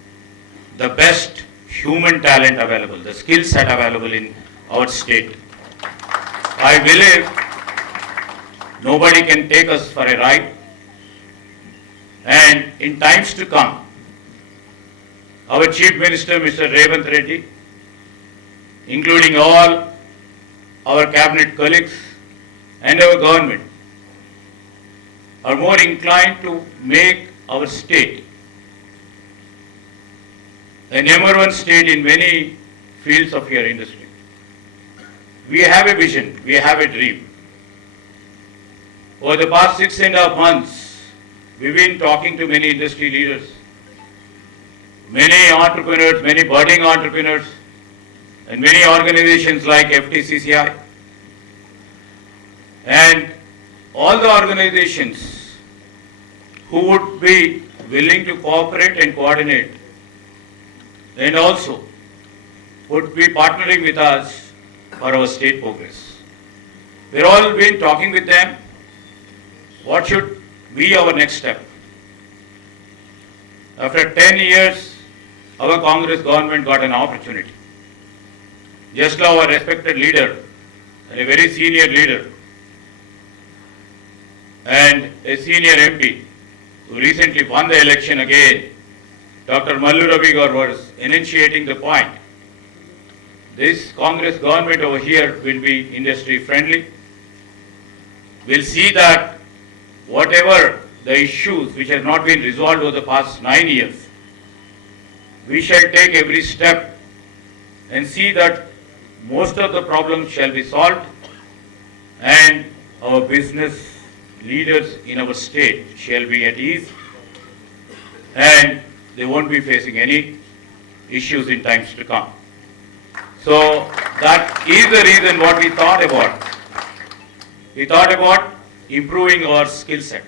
the best human talent available, the skill set available in our state. I believe nobody can take us for a ride, and in times to come, our Chief Minister, Mr. Revanth Reddy, including all our cabinet colleagues and our government, are more inclined to make our state a number one state in many fields of your industry. We have a vision, we have a dream. Over the past 6.5 months, we've been talking to many industry leaders, many entrepreneurs, many budding entrepreneurs, and many organizations like FTCCI. And all the organizations who would be willing to cooperate and coordinate, and also would be partnering with us for our state progress. We're all been talking with them. What should be our next step? After 10 years, our Congress government got an opportunity. Just now our respected leader, and a very senior leader, and a senior MP who recently won the election again, Dr. Mallu Ravigar, was initiating the point. This Congress government over here will be industry friendly. We'll see that whatever the issues which have not been resolved over the past 9 years, we shall take every step and see that most of the problems shall be solved, and our business leaders in our state shall be at ease, and they won't be facing any issues in times to come. So that is the reason what we thought about. We thought about improving our skill set.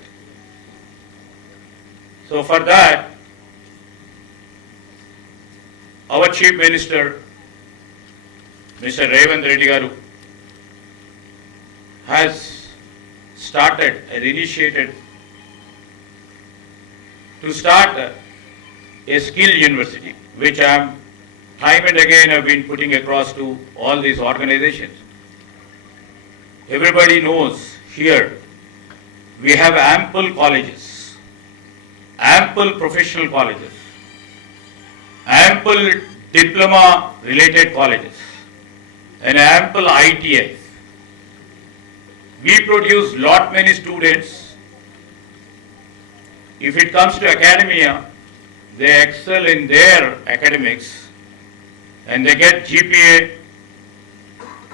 So for that, our Chief Minister, Mr. Revanth Reddy Garu, has started and initiated to start a skill university, which I am time and again have been putting across to all these organizations. Everybody knows here we have ample colleges, ample professional colleges, ample diploma related colleges, and ample ITIs. We produce lot many students. If it comes to academia, they excel in their academics and they get GPA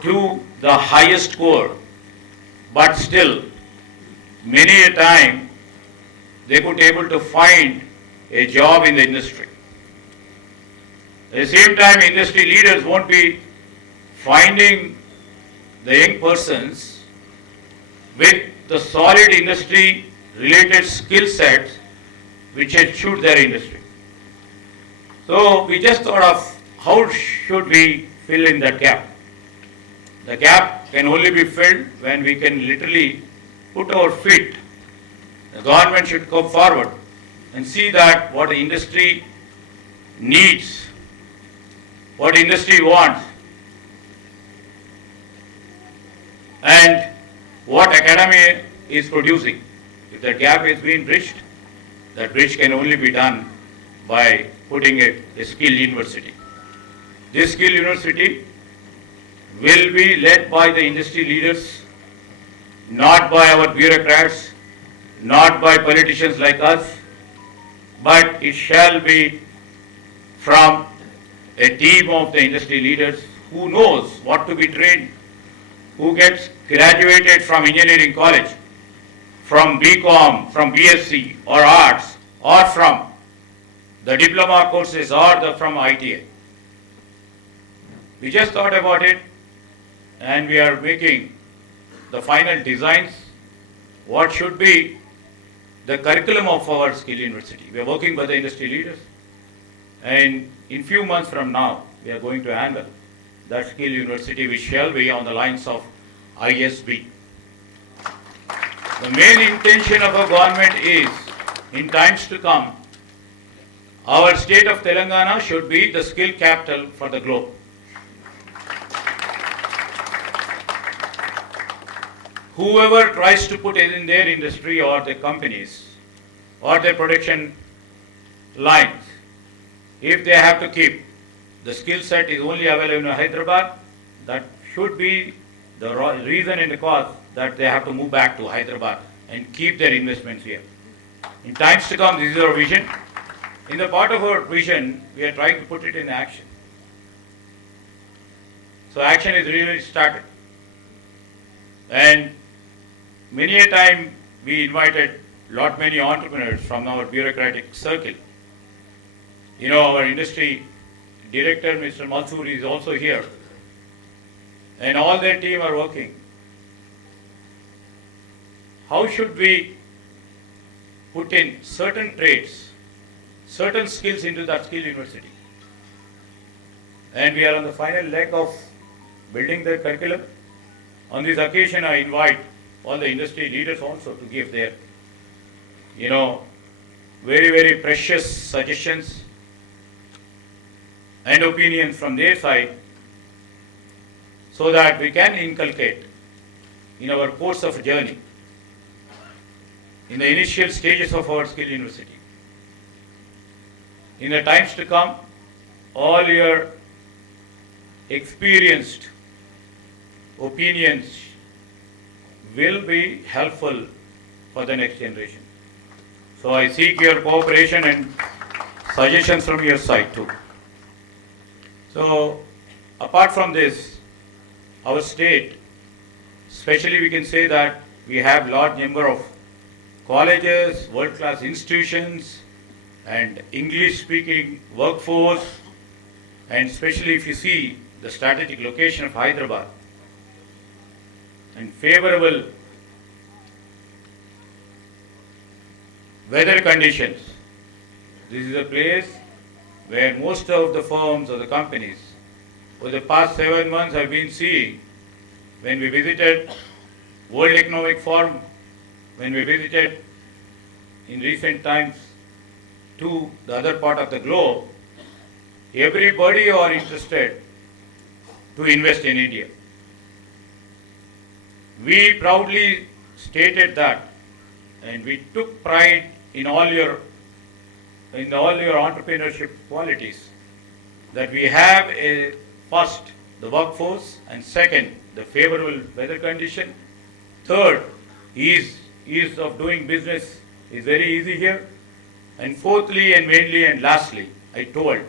to the highest score, but still many a time they could able to find a job in the industry. At the same time, industry leaders won't be finding the young persons with the solid industry related skill sets which had suit their industry. So we just thought of how should we fill in that gap. The gap can only be filled when we can literally put our feet. The government should come forward and see that what the industry needs, what industry wants, and what academia is producing. If that gap is being bridged, that bridge can only be done by putting a skill university. This skill university will be led by the industry leaders, not by our bureaucrats, not by politicians like us, but it shall be from a team of the industry leaders who knows what to be trained, who gets graduated from engineering college, from BCom, from BSc or arts, or from the diploma courses or from ITI. We just thought about it and we are making the final designs, what should be the curriculum of our skill university. We are working with the industry leaders, and in few months from now, we are going to handle. That skill university which shall be on the lines of ISB. The main intention of our government is, in times to come, our state of Telangana should be the skill capital for the globe. Whoever tries to put it in their industry or their companies or their production lines, if they have to keep the skill set is only available in Hyderabad, that should be the reason and the cause that they have to move back to Hyderabad and keep their investments here. In times to come, this is our vision. In the part of our vision, we are trying to put it in action. So action is really started. And many a time we invited many entrepreneurs from our bureaucratic circle. You know, our industry director, Mr. Mansoor, is also here. And all their team are working. How should we put in certain trades, certain skills into that skill university? And we are on the final leg of building the curriculum. On this occasion, I invite all the industry leaders also to give their, very, very precious suggestions and opinions from their side, so that we can inculcate in our course of journey, in the initial stages of our skill university. In the times to come, all your experienced opinions will be helpful for the next generation. So I seek your cooperation and suggestions from your side too. So apart from this, our state, especially we can say that we have large number of colleges, world-class institutions, and English-speaking workforce, and especially if you see the strategic location of Hyderabad and favorable weather conditions. This is a place where most of the firms or the companies over the past 7 months have been seeing. When we visited World Economic Forum, when we visited in recent times to the other part of the globe, everybody are interested to invest in India. We proudly stated that, and we took pride in all your entrepreneurship qualities, that we have first the workforce, and second the favorable weather condition, third ease of doing business is very easy here, and fourthly and mainly and lastly, I told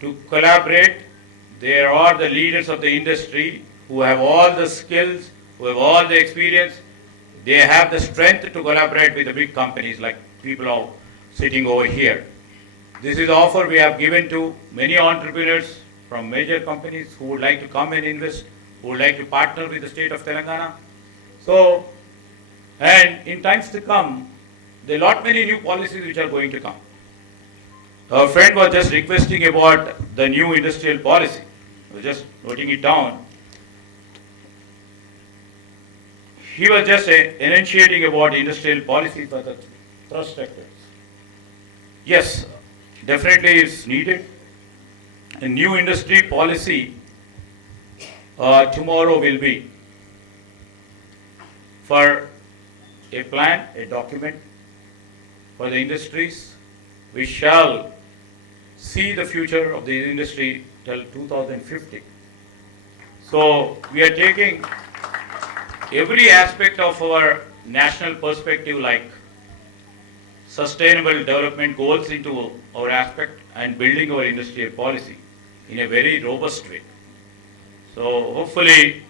to collaborate. There are the leaders of the industry who have all the skills, who have all the experience. They have the strength to collaborate with the big companies like people are sitting over here. This is the offer we have given to many entrepreneurs from major companies who would like to come and invest, who would like to partner with the state of Telangana. So, and in times to come, there are many new policies which are going to come. Our friend was just requesting about the new industrial policy. I was just noting it down. He was just enunciating about industrial policy for the thrust sectors. Yes, definitely it's needed. A new industry policy tomorrow will be for a plan, a document for the industries. We shall see the future of the industry till 2050. So we are taking every aspect of our national perspective, like sustainable development goals, into our aspect and building our industrial policy in a very robust way. So hopefully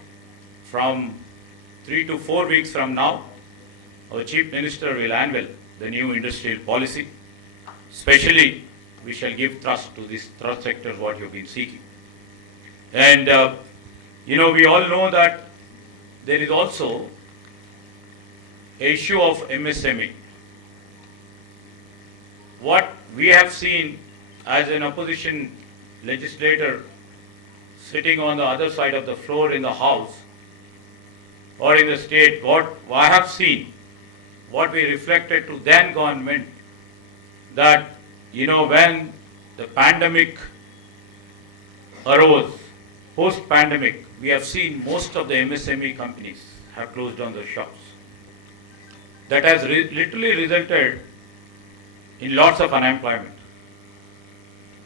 from 3 to 4 weeks from now, our Chief Minister will unveil the new industrial policy. Especially, we shall give thrust to this thrust sector what you've been seeking. And we all know that there is also an issue of MSME. What we have seen as an opposition legislator sitting on the other side of the floor in the house or in the state, what I have seen, what we reflected to then government, that, when the pandemic arose, post-pandemic, we have seen most of the MSME companies have closed down their shops. That has literally resulted in lots of unemployment.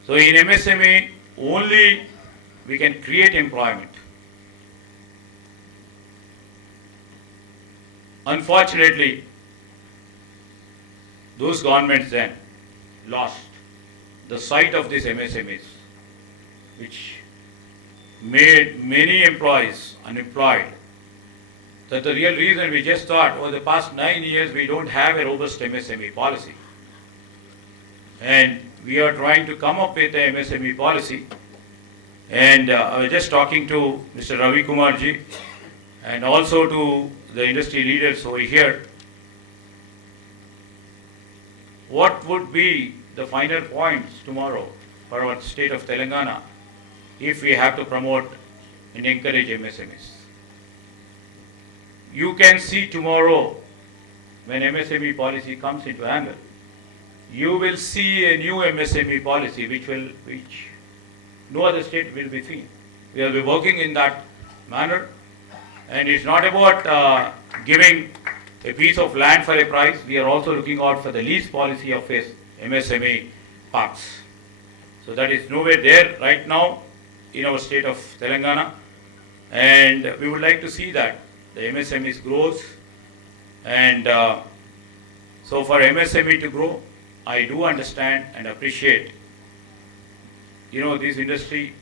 So in MSME, only we can create employment. Unfortunately, those governments then lost the sight of these MSMEs, which made many employees unemployed. That's the real reason we just thought over the past 9 years we don't have a robust MSME policy. And we are trying to come up with a MSME policy. And I was just talking to Mr. Ravi Kumar ji and also to the industry leaders over here. What would be the final points tomorrow for our state of Telangana if we have to promote and encourage MSMEs? You can see tomorrow when MSME policy comes into angle, you will see a new MSME policy which no other state will be seen. We will be working in that manner, and it's not about giving a piece of land for a price. We are also looking out for the lease policy of MSME parks. So that is nowhere there right now in our state of Telangana, and we would like to see that the MSMEs grows. And so for MSME to grow, I do understand and appreciate, this industry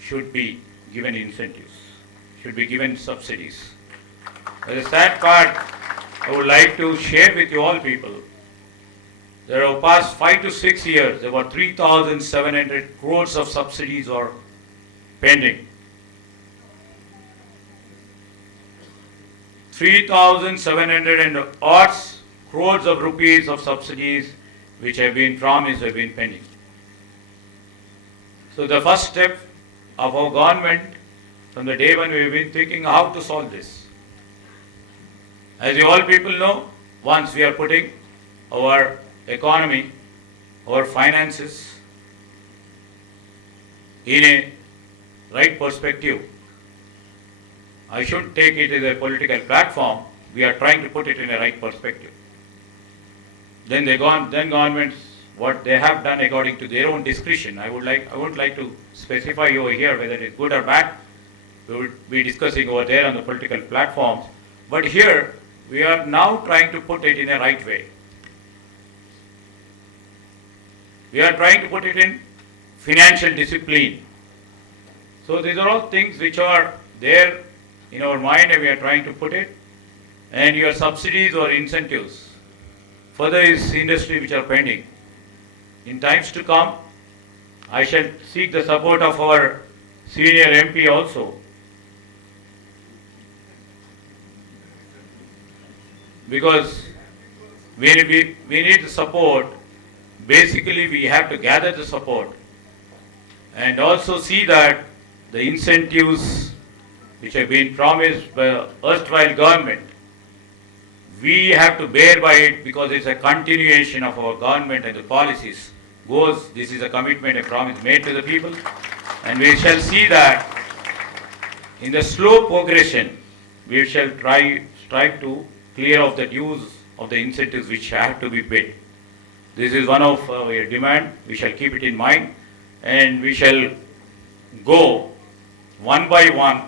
should be given incentives, should be given subsidies. The sad part I would like to share with you all people, there are past 5 to 6 years, about 3,700 crores of subsidies are pending. 3,700 and odd crores of rupees of subsidies which have been promised have been pending. So the first step of our government, from the day when we have been thinking how to solve this. As you all people know, once we are putting our economy, our finances in a right perspective, I shouldn't take it as a political platform. We are trying to put it in a right perspective. Then governments, what they have done according to their own discretion. I wouldn't like to specify over here whether it is good or bad. We would be discussing over there on the political platforms. But here, we are now trying to put it in a right way. We are trying to put it in financial discipline. So these are all things which are there in our mind, and we are trying to put it. And your subsidies or incentives, further is industry which are pending. In times to come, I shall seek the support of our senior MP also. Because we need the support. Basically, we have to gather the support and also see that the incentives which have been promised by the erstwhile government, we have to bear by it, because it's a continuation of our government and the policies goes. This is a commitment, a promise made to the people, and we shall see that in the slow progression, we shall strive to clear off the dues of the incentives which have to be paid. This is one of our demand. We shall keep it in mind, and we shall go one by one,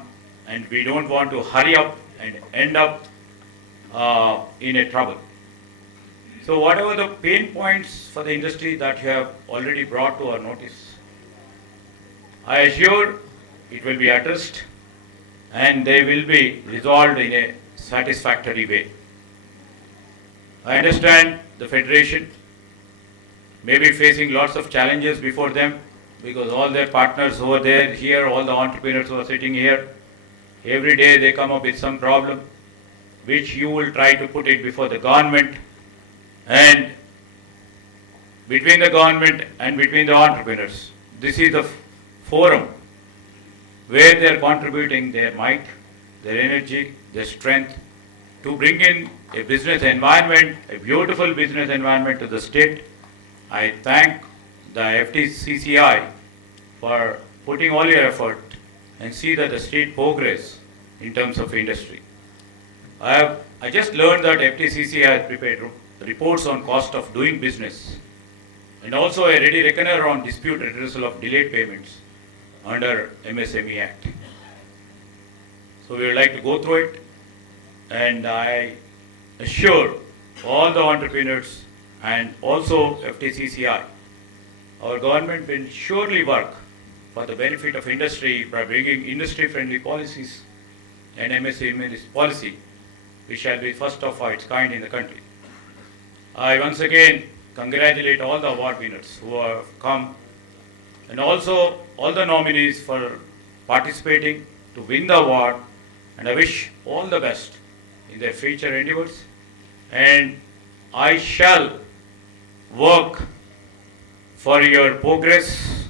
and we don't want to hurry up and end up in a trouble. So whatever the pain points for the industry that you have already brought to our notice, I assure it will be addressed and they will be resolved in a satisfactory way. I understand the Federation may be facing lots of challenges before them, because all their partners over there, here, all the entrepreneurs who are sitting here, every day they come up with some problem, which you will try to put it before the government, and between the government and between the entrepreneurs. This is the forum where they are contributing their might, their energy, their strength to bring in a business environment, a beautiful business environment to the state. I thank the FTCCI for putting all your effort and see that the state progress in terms of industry. I just learned that FTCCI has prepared reports on cost of doing business and also a ready reckoner on dispute redressal of delayed payments under MSME Act. So we would like to go through it, and I assure all the entrepreneurs and also FTCCI, our government will surely work for the benefit of industry by bringing industry-friendly policies and MSME policy, which shall be first of its kind in the country. I once again congratulate all the award winners who have come, and also all the nominees for participating to win the award, and I wish all the best in their future endeavors. And I shall work for your progress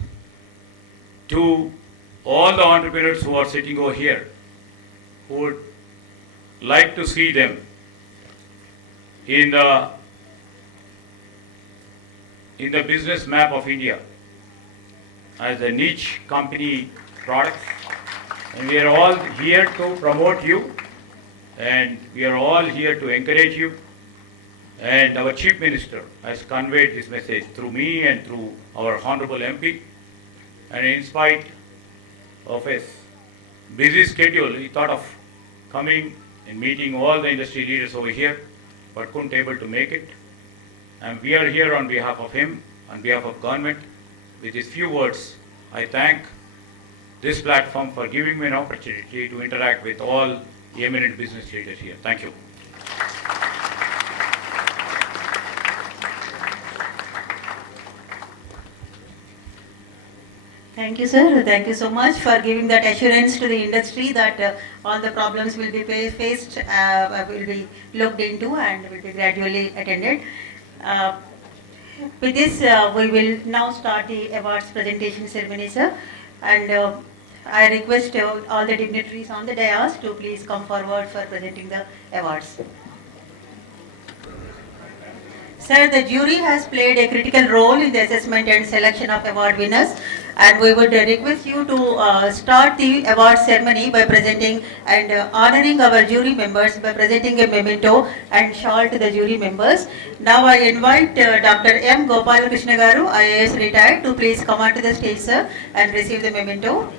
to all the entrepreneurs who are sitting over here, who would like to see them in the business map of India as a niche company product. And we are all here to promote you, and we are all here to encourage you. And our Chief Minister has conveyed this message through me and through our Honorable MP. And in spite of his busy schedule, he thought of coming and meeting all the industry leaders over here, but couldn't able to make it. And we are here on behalf of him, on behalf of government. With these few words, I thank this platform for giving me an opportunity to interact with all eminent business leaders here. Thank you. Thank you, sir. Thank you so much for giving that assurance to the industry that all the problems will be faced, will be looked into, and will be gradually attended. With this, we will now start the awards presentation ceremony, sir. And I request all the dignitaries on the dais to please come forward for presenting the awards. Sir, the jury has played a critical role in the assessment and selection of award winners, and we would request you to start the award ceremony by presenting and honoring our jury members by presenting a memento and shawl to the jury members. Now I invite Dr. M. Gopalakrishna Garu, IAS retired, to please come onto the stage, sir, and receive the memento.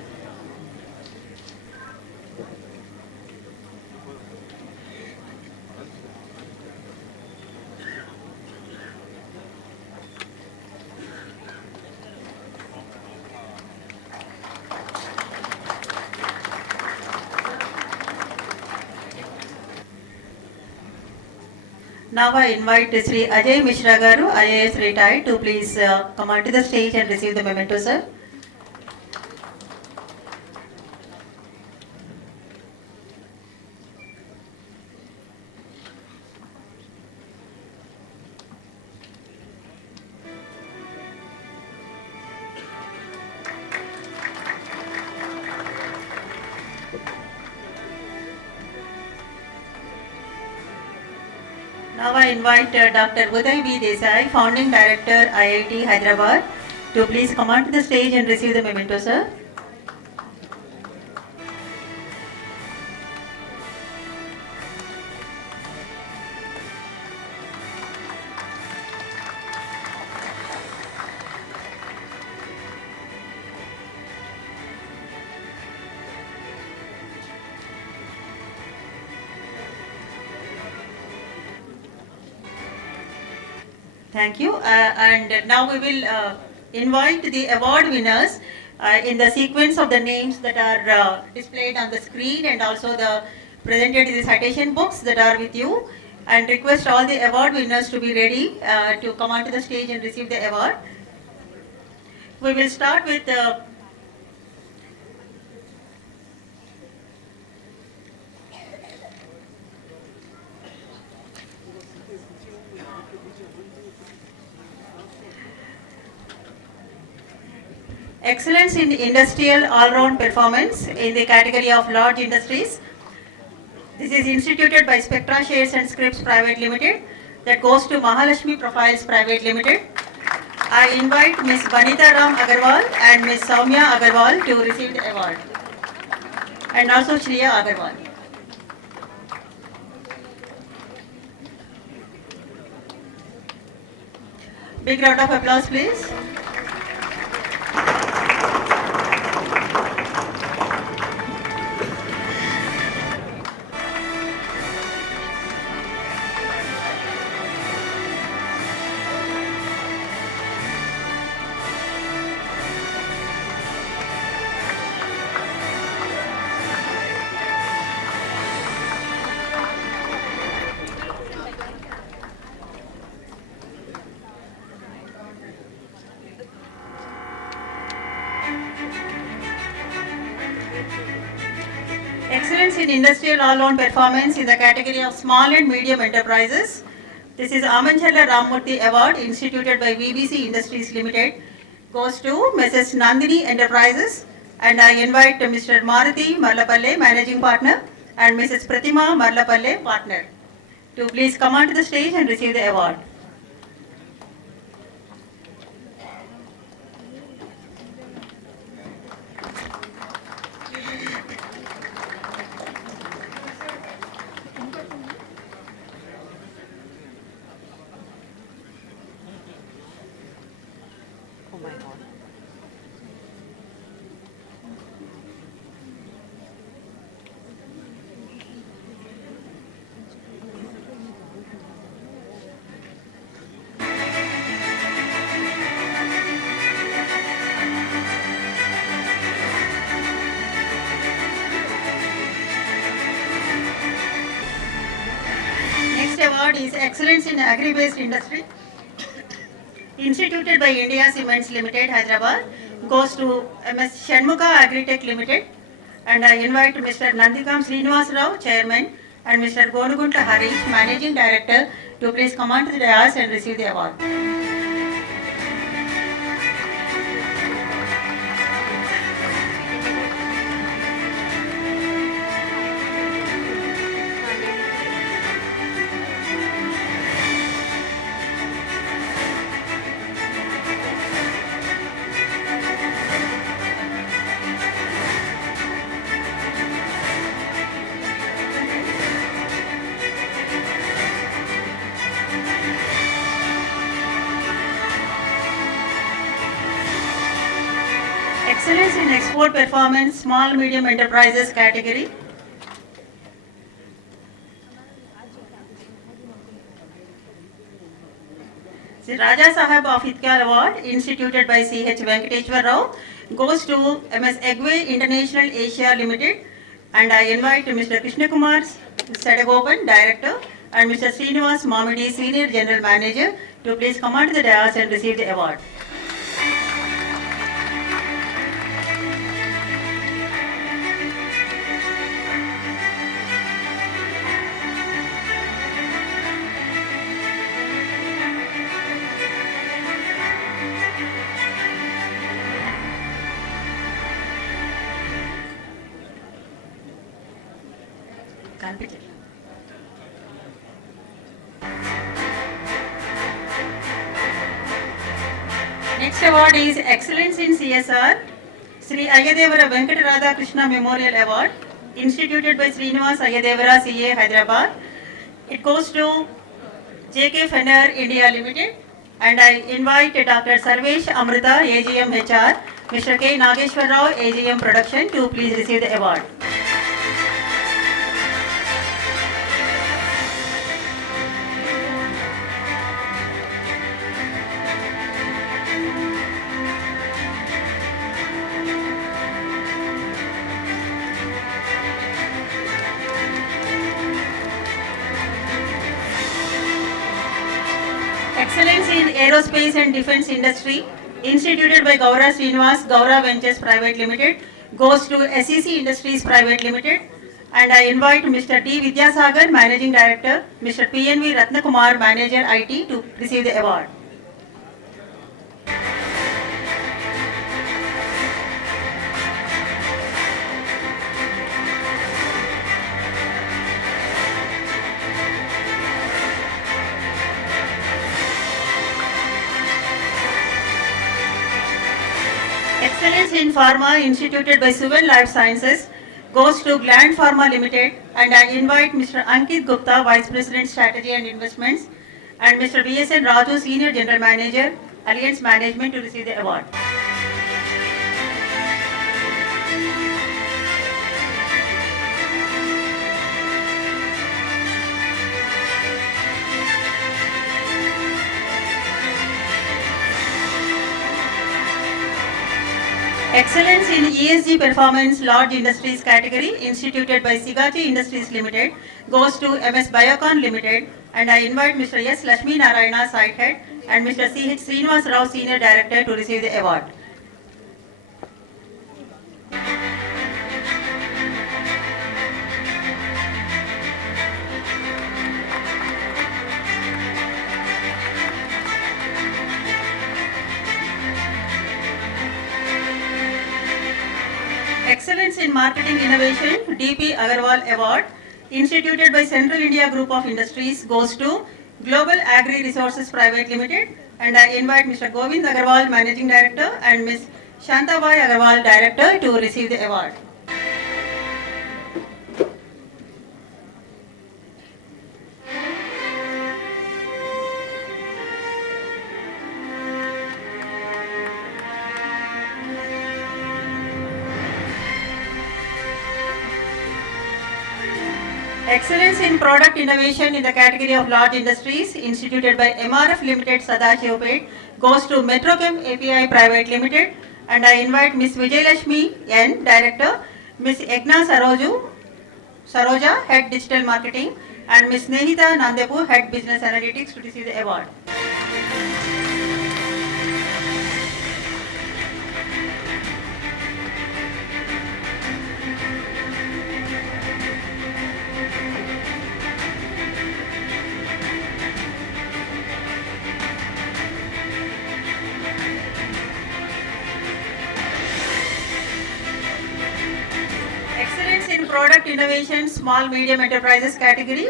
Now I invite Sri Ajay Mishra Garu, IAS retired, to please come onto the stage and receive the memento, sir. Now I invite Dr. Uday B. Desai, Founding Director, IIT Hyderabad, to please come onto the stage and receive the memento, sir. Thank you. And now we will invite the award winners in the sequence of the names that are displayed on the screen, and also the presented in the citation books that are with you, and request all the award winners to be ready to come onto the stage and receive the award. We will start with Excellence in Industrial All-Round Performance in the category of Large Industries. This is instituted by Spectra Shares and Scripts Private Limited. That goes to Mahalakshmi Profiles Private Limited. I invite Ms. Vanita Ram Agarwal and Ms. Soumya Agarwal to receive the award. And also Shriya Agarwal. Big round of applause, please. Excellence in Industrial All-Round Performance in the category of Small and Medium Enterprises. This is Amanchalla Ramurthy Award instituted by VBC Industries Limited. Goes to Mrs. Nandini Enterprises, and I invite Mr. Maruti Marlapalle, Managing Partner, and Mrs. Pratima Marlapalle, Partner, to please come onto the stage and receive the award. Award is Excellence in Agri-Based Industry, instituted by India Cements Limited, Hyderabad, goes to MS Shanmuga Agritech Limited, and I invite Mr. Nandikam Srinivas Rao, Chairman, and Mr. Gonugunta Harish, Managing Director, to please come on to the dais and receive the award. Excellence in Export Performance, Small Medium Enterprises category. The Raja Sahab of Itkal Award, instituted by C.H. Venkateshwar Rao, goes to MS Egway International Asia Limited, and I invite Mr. Krishna Kumar Sedagopan, Director, and Mr. Srinivas Mamidi, Senior General Manager, to please come on to the dais and receive the award. Next award is Excellence in CSR, Sri Ayadevara Venkata Radha Krishna Memorial Award, instituted by Srinivas Ayadevara CA, Hyderabad. It goes to JK Fenner India Limited, and I invite Dr. Sarvesh Amrita, AGM HR, Mr. K. Nageshwar Rao, AGM Production, to please receive the award. Excellence in Aerospace and Defence Industry, instituted by Gaura Srinivas, Gaura Ventures Private Limited, goes to SEC Industries Private Limited, and I invite Mr. D. Vidyasagar, Managing Director, Mr. PNV Ratnakumar, Manager IT, to receive the award. in Pharma instituted by Suven Life Sciences goes to Gland Pharma Limited, and I invite Mr. Ankit Gupta, Vice President Strategy and Investments, and Mr. VSN Raju, Senior General Manager, Alliance Management, to receive the award. Excellence in ESG Performance Large Industries category instituted by Sigachi Industries Limited goes to MS Biocon Limited, and I invite Mr. S. Lakshmi Narayana, Site Head, and Mr. C.H. Srinivas Rao, Senior Director, to receive the award. Excellence in Marketing Innovation DP Agarwal Award instituted by Central India Group of Industries goes to Global Agri Resources Private Limited, and I invite Mr. Govind Agarwal, Managing Director, and Ms. Shantabai Agarwal, Director, to receive the award. Excellence in Product Innovation in the category of Large Industries instituted by MRF Limited, Sadashivapet, goes to Metrochem API Private Limited, and I invite Ms. Vijayalakshmi N, Director, Ms. Egna Saroja, Head Digital Marketing, and Ms. Nehita Nandepu, Head Business Analytics, to receive the award. Excellence in Product Innovation Small Medium Enterprises category,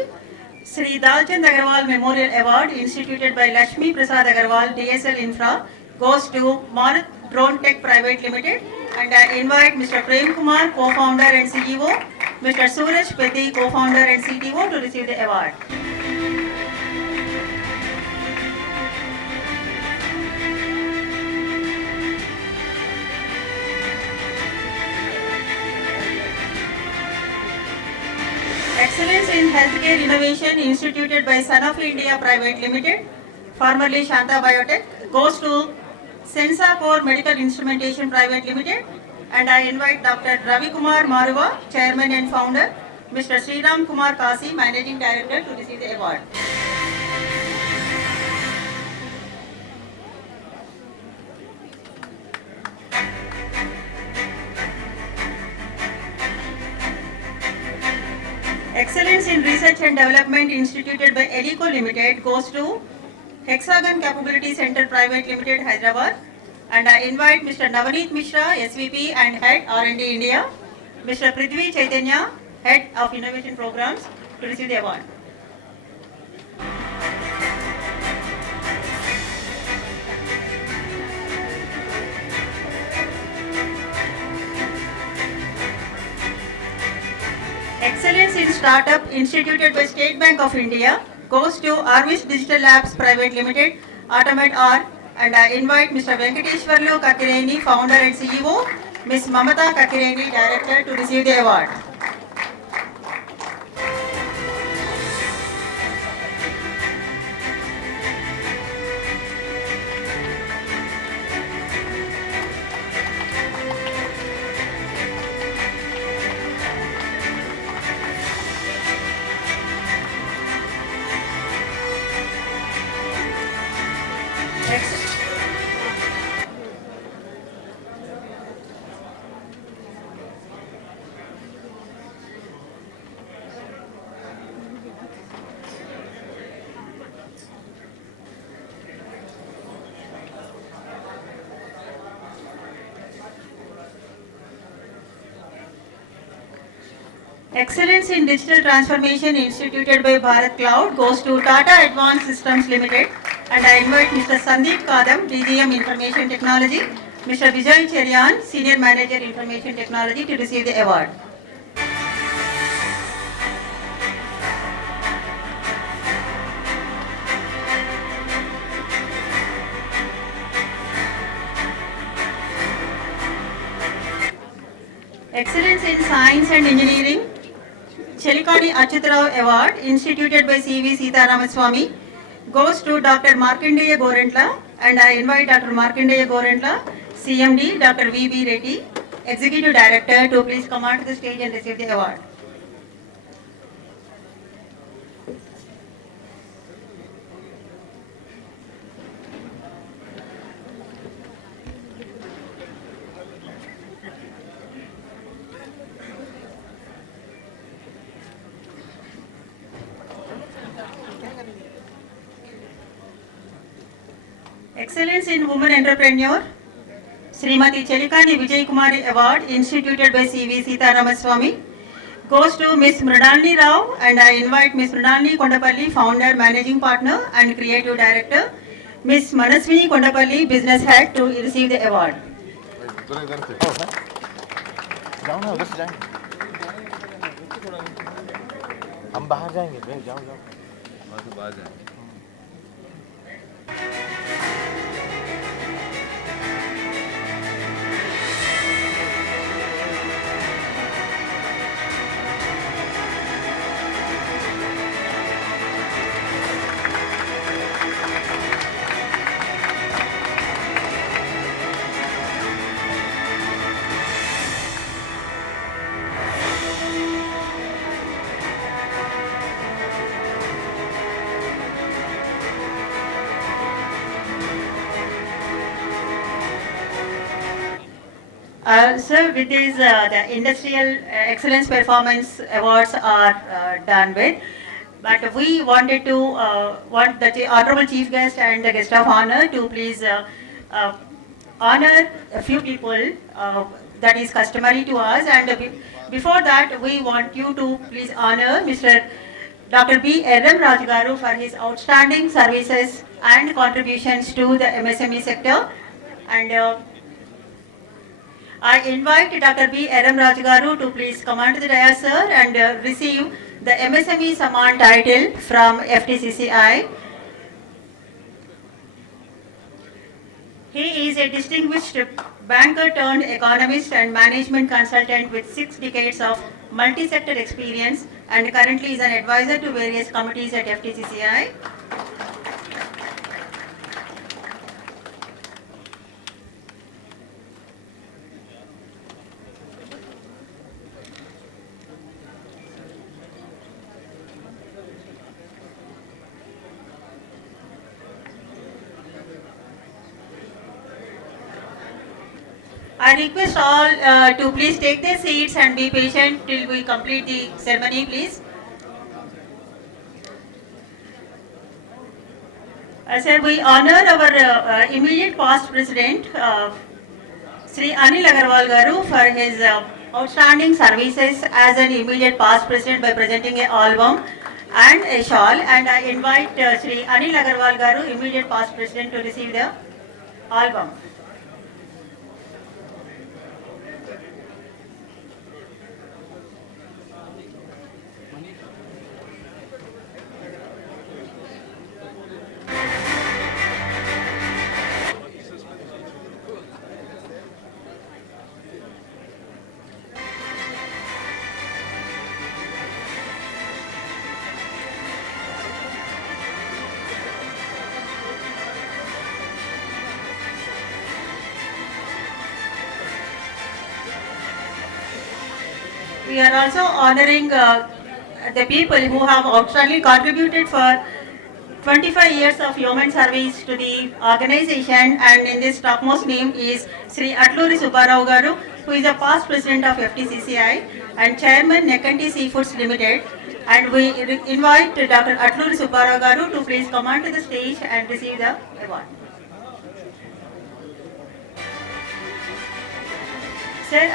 Sri Dalchand Agarwal Memorial Award instituted by Lakshmi Prasad Agarwal, DSL Infra, goes to Maruth Drone Tech Private Limited, and I invite Mr. Prem Kumar, Co-founder and CEO, Mr. Suraj Pethi, Co-founder and CTO, to receive the award. Excellence in Healthcare Innovation instituted by Sanofi India Private Limited, formerly Shanta Biotech, goes to Sensacor Medical Instrumentation Private Limited, and I invite Dr. Ravi Kumar Maruva, Chairman and Founder, Mr. Sriram Kumar Kasi, Managing Director, to receive the award. Excellence in Research and Development instituted by Elico Limited goes to Hexagon Capability Center Private Limited, Hyderabad, and I invite Mr. Navaneet Mishra, SVP and Head R&D India, Mr. Prithvi Chaitanya, Head of Innovation Programs, to receive the award. Excellence in Startup instituted by State Bank of India goes to Arvish Digital Labs Private Limited, Automate R, and I invite Mr. Venkateshwarlu Kakireni, Founder and CEO, Ms. Mamata Kakireni, Director, to receive the award. Excellence in Digital Transformation instituted by Bharat Cloud goes to Tata Advanced Systems Limited, and I invite Mr. Sandeep Kadam, DGM Information Technology, Mr. Vijay Cherian, Senior Manager Information Technology, to receive the award. Excellence in Science and Engineering, Chelikani Achyutarao Award, instituted by C.V. Sitaramaswamy, goes to Dr. Markandeya Gorentla, and I invite Dr. Markandeya Gorentla, CMD, Dr. V.B. Reddy, Executive Director, to please come onto the stage and receive the award. Excellence in Women Entrepreneur, Srimati Chelikani Vijay Kumari Award, instituted by C.V. Sitaramaswamy, goes to Ms. Mridalini Rao, and I invite Ms. Mridalini Kondapalli, Founder, Managing Partner and Creative Director, Ms. Manaswini Kondapalli, Business Head, to receive the award. जाओ ना उधर से जाएंगे हम बाहर जाएंगे जाओ जाओ वहाँ से बाहर जाएंगे Sir, with this, the Industrial Excellence Performance Awards are done with. But we wanted to want the Honorable Chief Guest and the Guest of Honor to please honor a few people that is customary to us. And before that, we want you to please honor Mr. Dr. B. R.M. Rajgaru for his outstanding services and contributions to the MSME sector. And I invite Dr. B. R.M. Rajgaru to please come onto the dais, sir, and receive the MSME Samman title from FTCCI. He is a distinguished banker turned economist and management consultant with 6 decades of multi-sector experience, and currently is an advisor to various committees at FTCCI. I request all to please take their seats and be patient till we complete the ceremony, please. Sir, we honor our immediate past president, Sri Anil Agarwal Garu, for his outstanding services as an immediate past president by presenting an album and a shawl. And I invite Sri Anil Agarwal Garu, immediate past president, to receive the album. We are also honoring the people who have outstandingly contributed for 25 years of human service to the organization, and in this topmost name is Sri Atluri Subbarao Garu, who is a past president of FTCCI and chairman Nekkanti Seafoods Limited. And we invite Dr. Atluri Subbarao Garu to please come onto the stage and receive the award. Sir,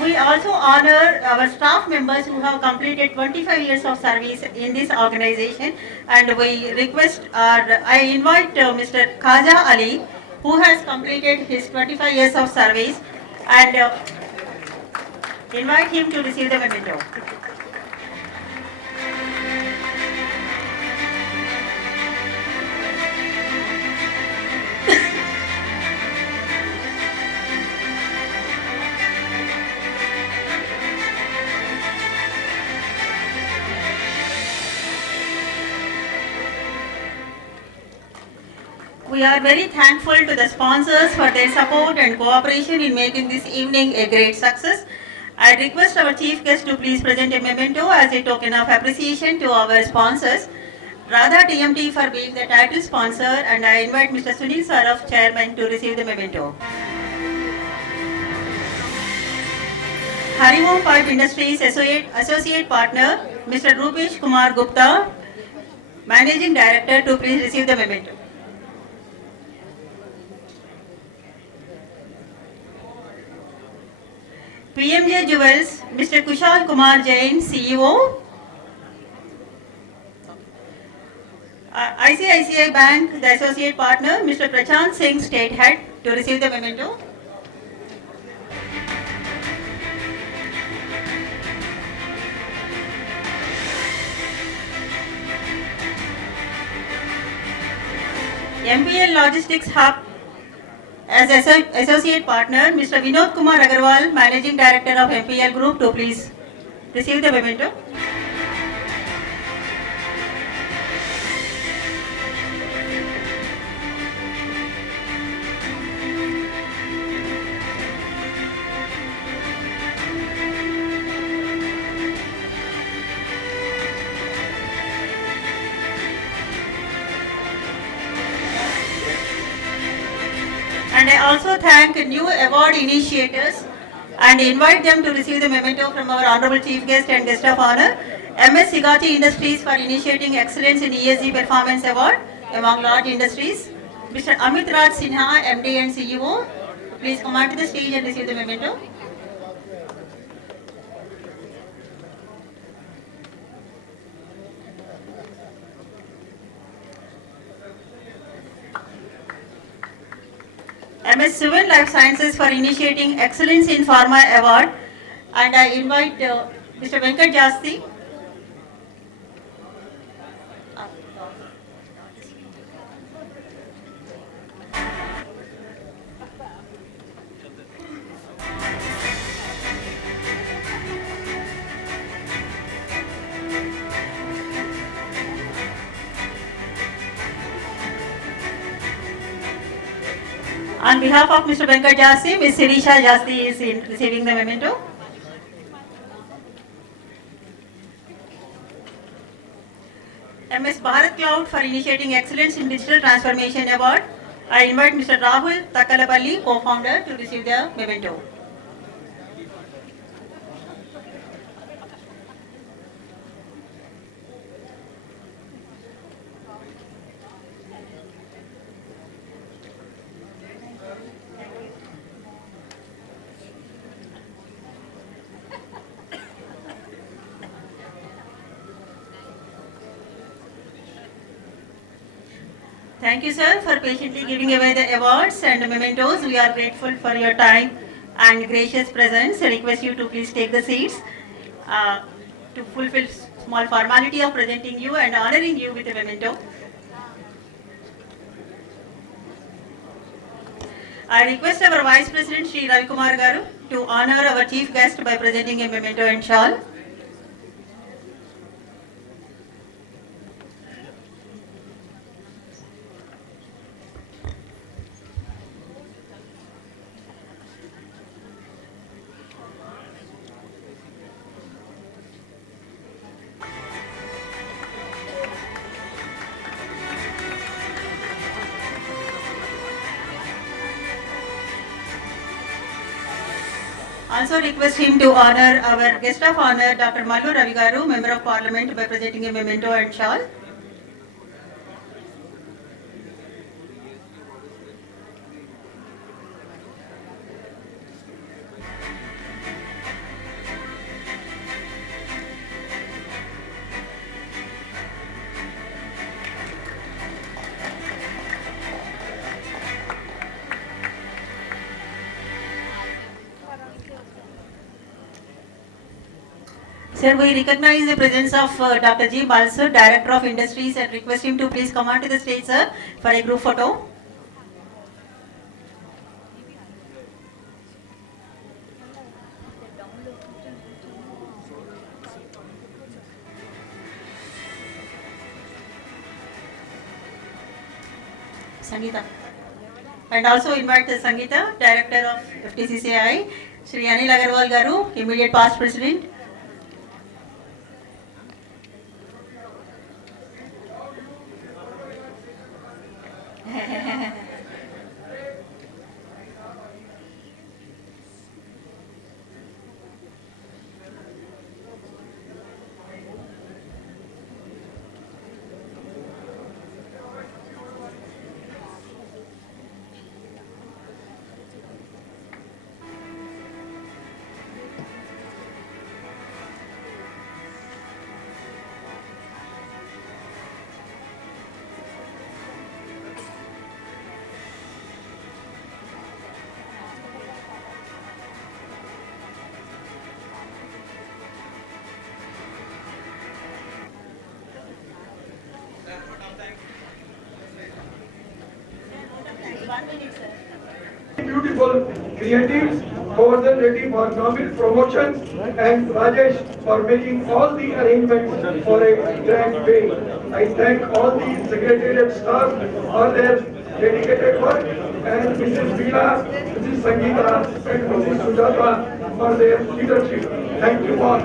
we also honor our staff members who have completed 25 years of service in this organization, and we request, I invite Mr. Khaja Ali who has completed his 25 years of service, and invite him to receive the memento. We are very thankful to the sponsors for their support and cooperation in making this evening a great success. I request our chief guest to please present a memento as a token of appreciation to our sponsors. Radha TMT for being the title sponsor, and I invite Mr. Sunil Saraf, Chairman, to receive the memento. Hariom Pipe Industries Associate Partner, Mr. Rupesh Kumar Gupta, Managing Director, to please receive the memento. PMJ Jewels, Mr. Kushal Kumar Jain, CEO. ICICI Bank, the Associate Partner, Mr. Prashant Singh, State Head, to receive the memento. MPL Logistics Hub, as Associate Partner, Mr. Vinod Kumar Agarwal, Managing Director of MPL Group, to please receive the memento. And I also thank new award initiators and invite them to receive the memento from our Honorable Chief Guest and Guest of Honor, MS Sigachi Industries, for initiating Excellence in ESG Performance Award among large industries. Mr. Amit Raj Sinha, MD and CEO, please come on to the stage and receive the memento. MS Civil Life Sciences for initiating Excellence in Pharma Award, and I invite Mr. Venkat Jasti. On behalf of Mr. Venkat Jasti, Ms. Sirisha Jasti is receiving the memento. MS Bharat Cloud for initiating Excellence in Digital Transformation Award. I invite Mr. Rahul Takalapalli, co-founder, to receive the memento. Thank you, sir, for patiently giving away the awards and mementos. We are grateful for your time and gracious presence. I request you to please take the seats to fulfill small formality of presenting you and honoring you with a memento. I request our Vice President, Sri Ravi Kumar Garu, to honor our chief guest by presenting a memento and shawl. Also request him to honor our guest of honor, Dr. Mallu Ravi Garu, Member of Parliament, by presenting a memento and shawl. Sir, we recognize the presence of Dr. G. Balsar, Director of Industries, and request him to please come on to the stage, sir, for a group photo. Sangeeta. And also invite the Sangeeta, Director of FTCCI, Shri Anil Agarwal Garu, immediate past President. Beautiful creatives, Govardhan Reddy for novel promotion, and Rajesh for making all the arrangements for a grand way. I thank all the secretariat staff for their dedicated work, and Mrs. Veela, Mrs. Sangeeta, and Mrs. Sujata for their leadership. Thank you all.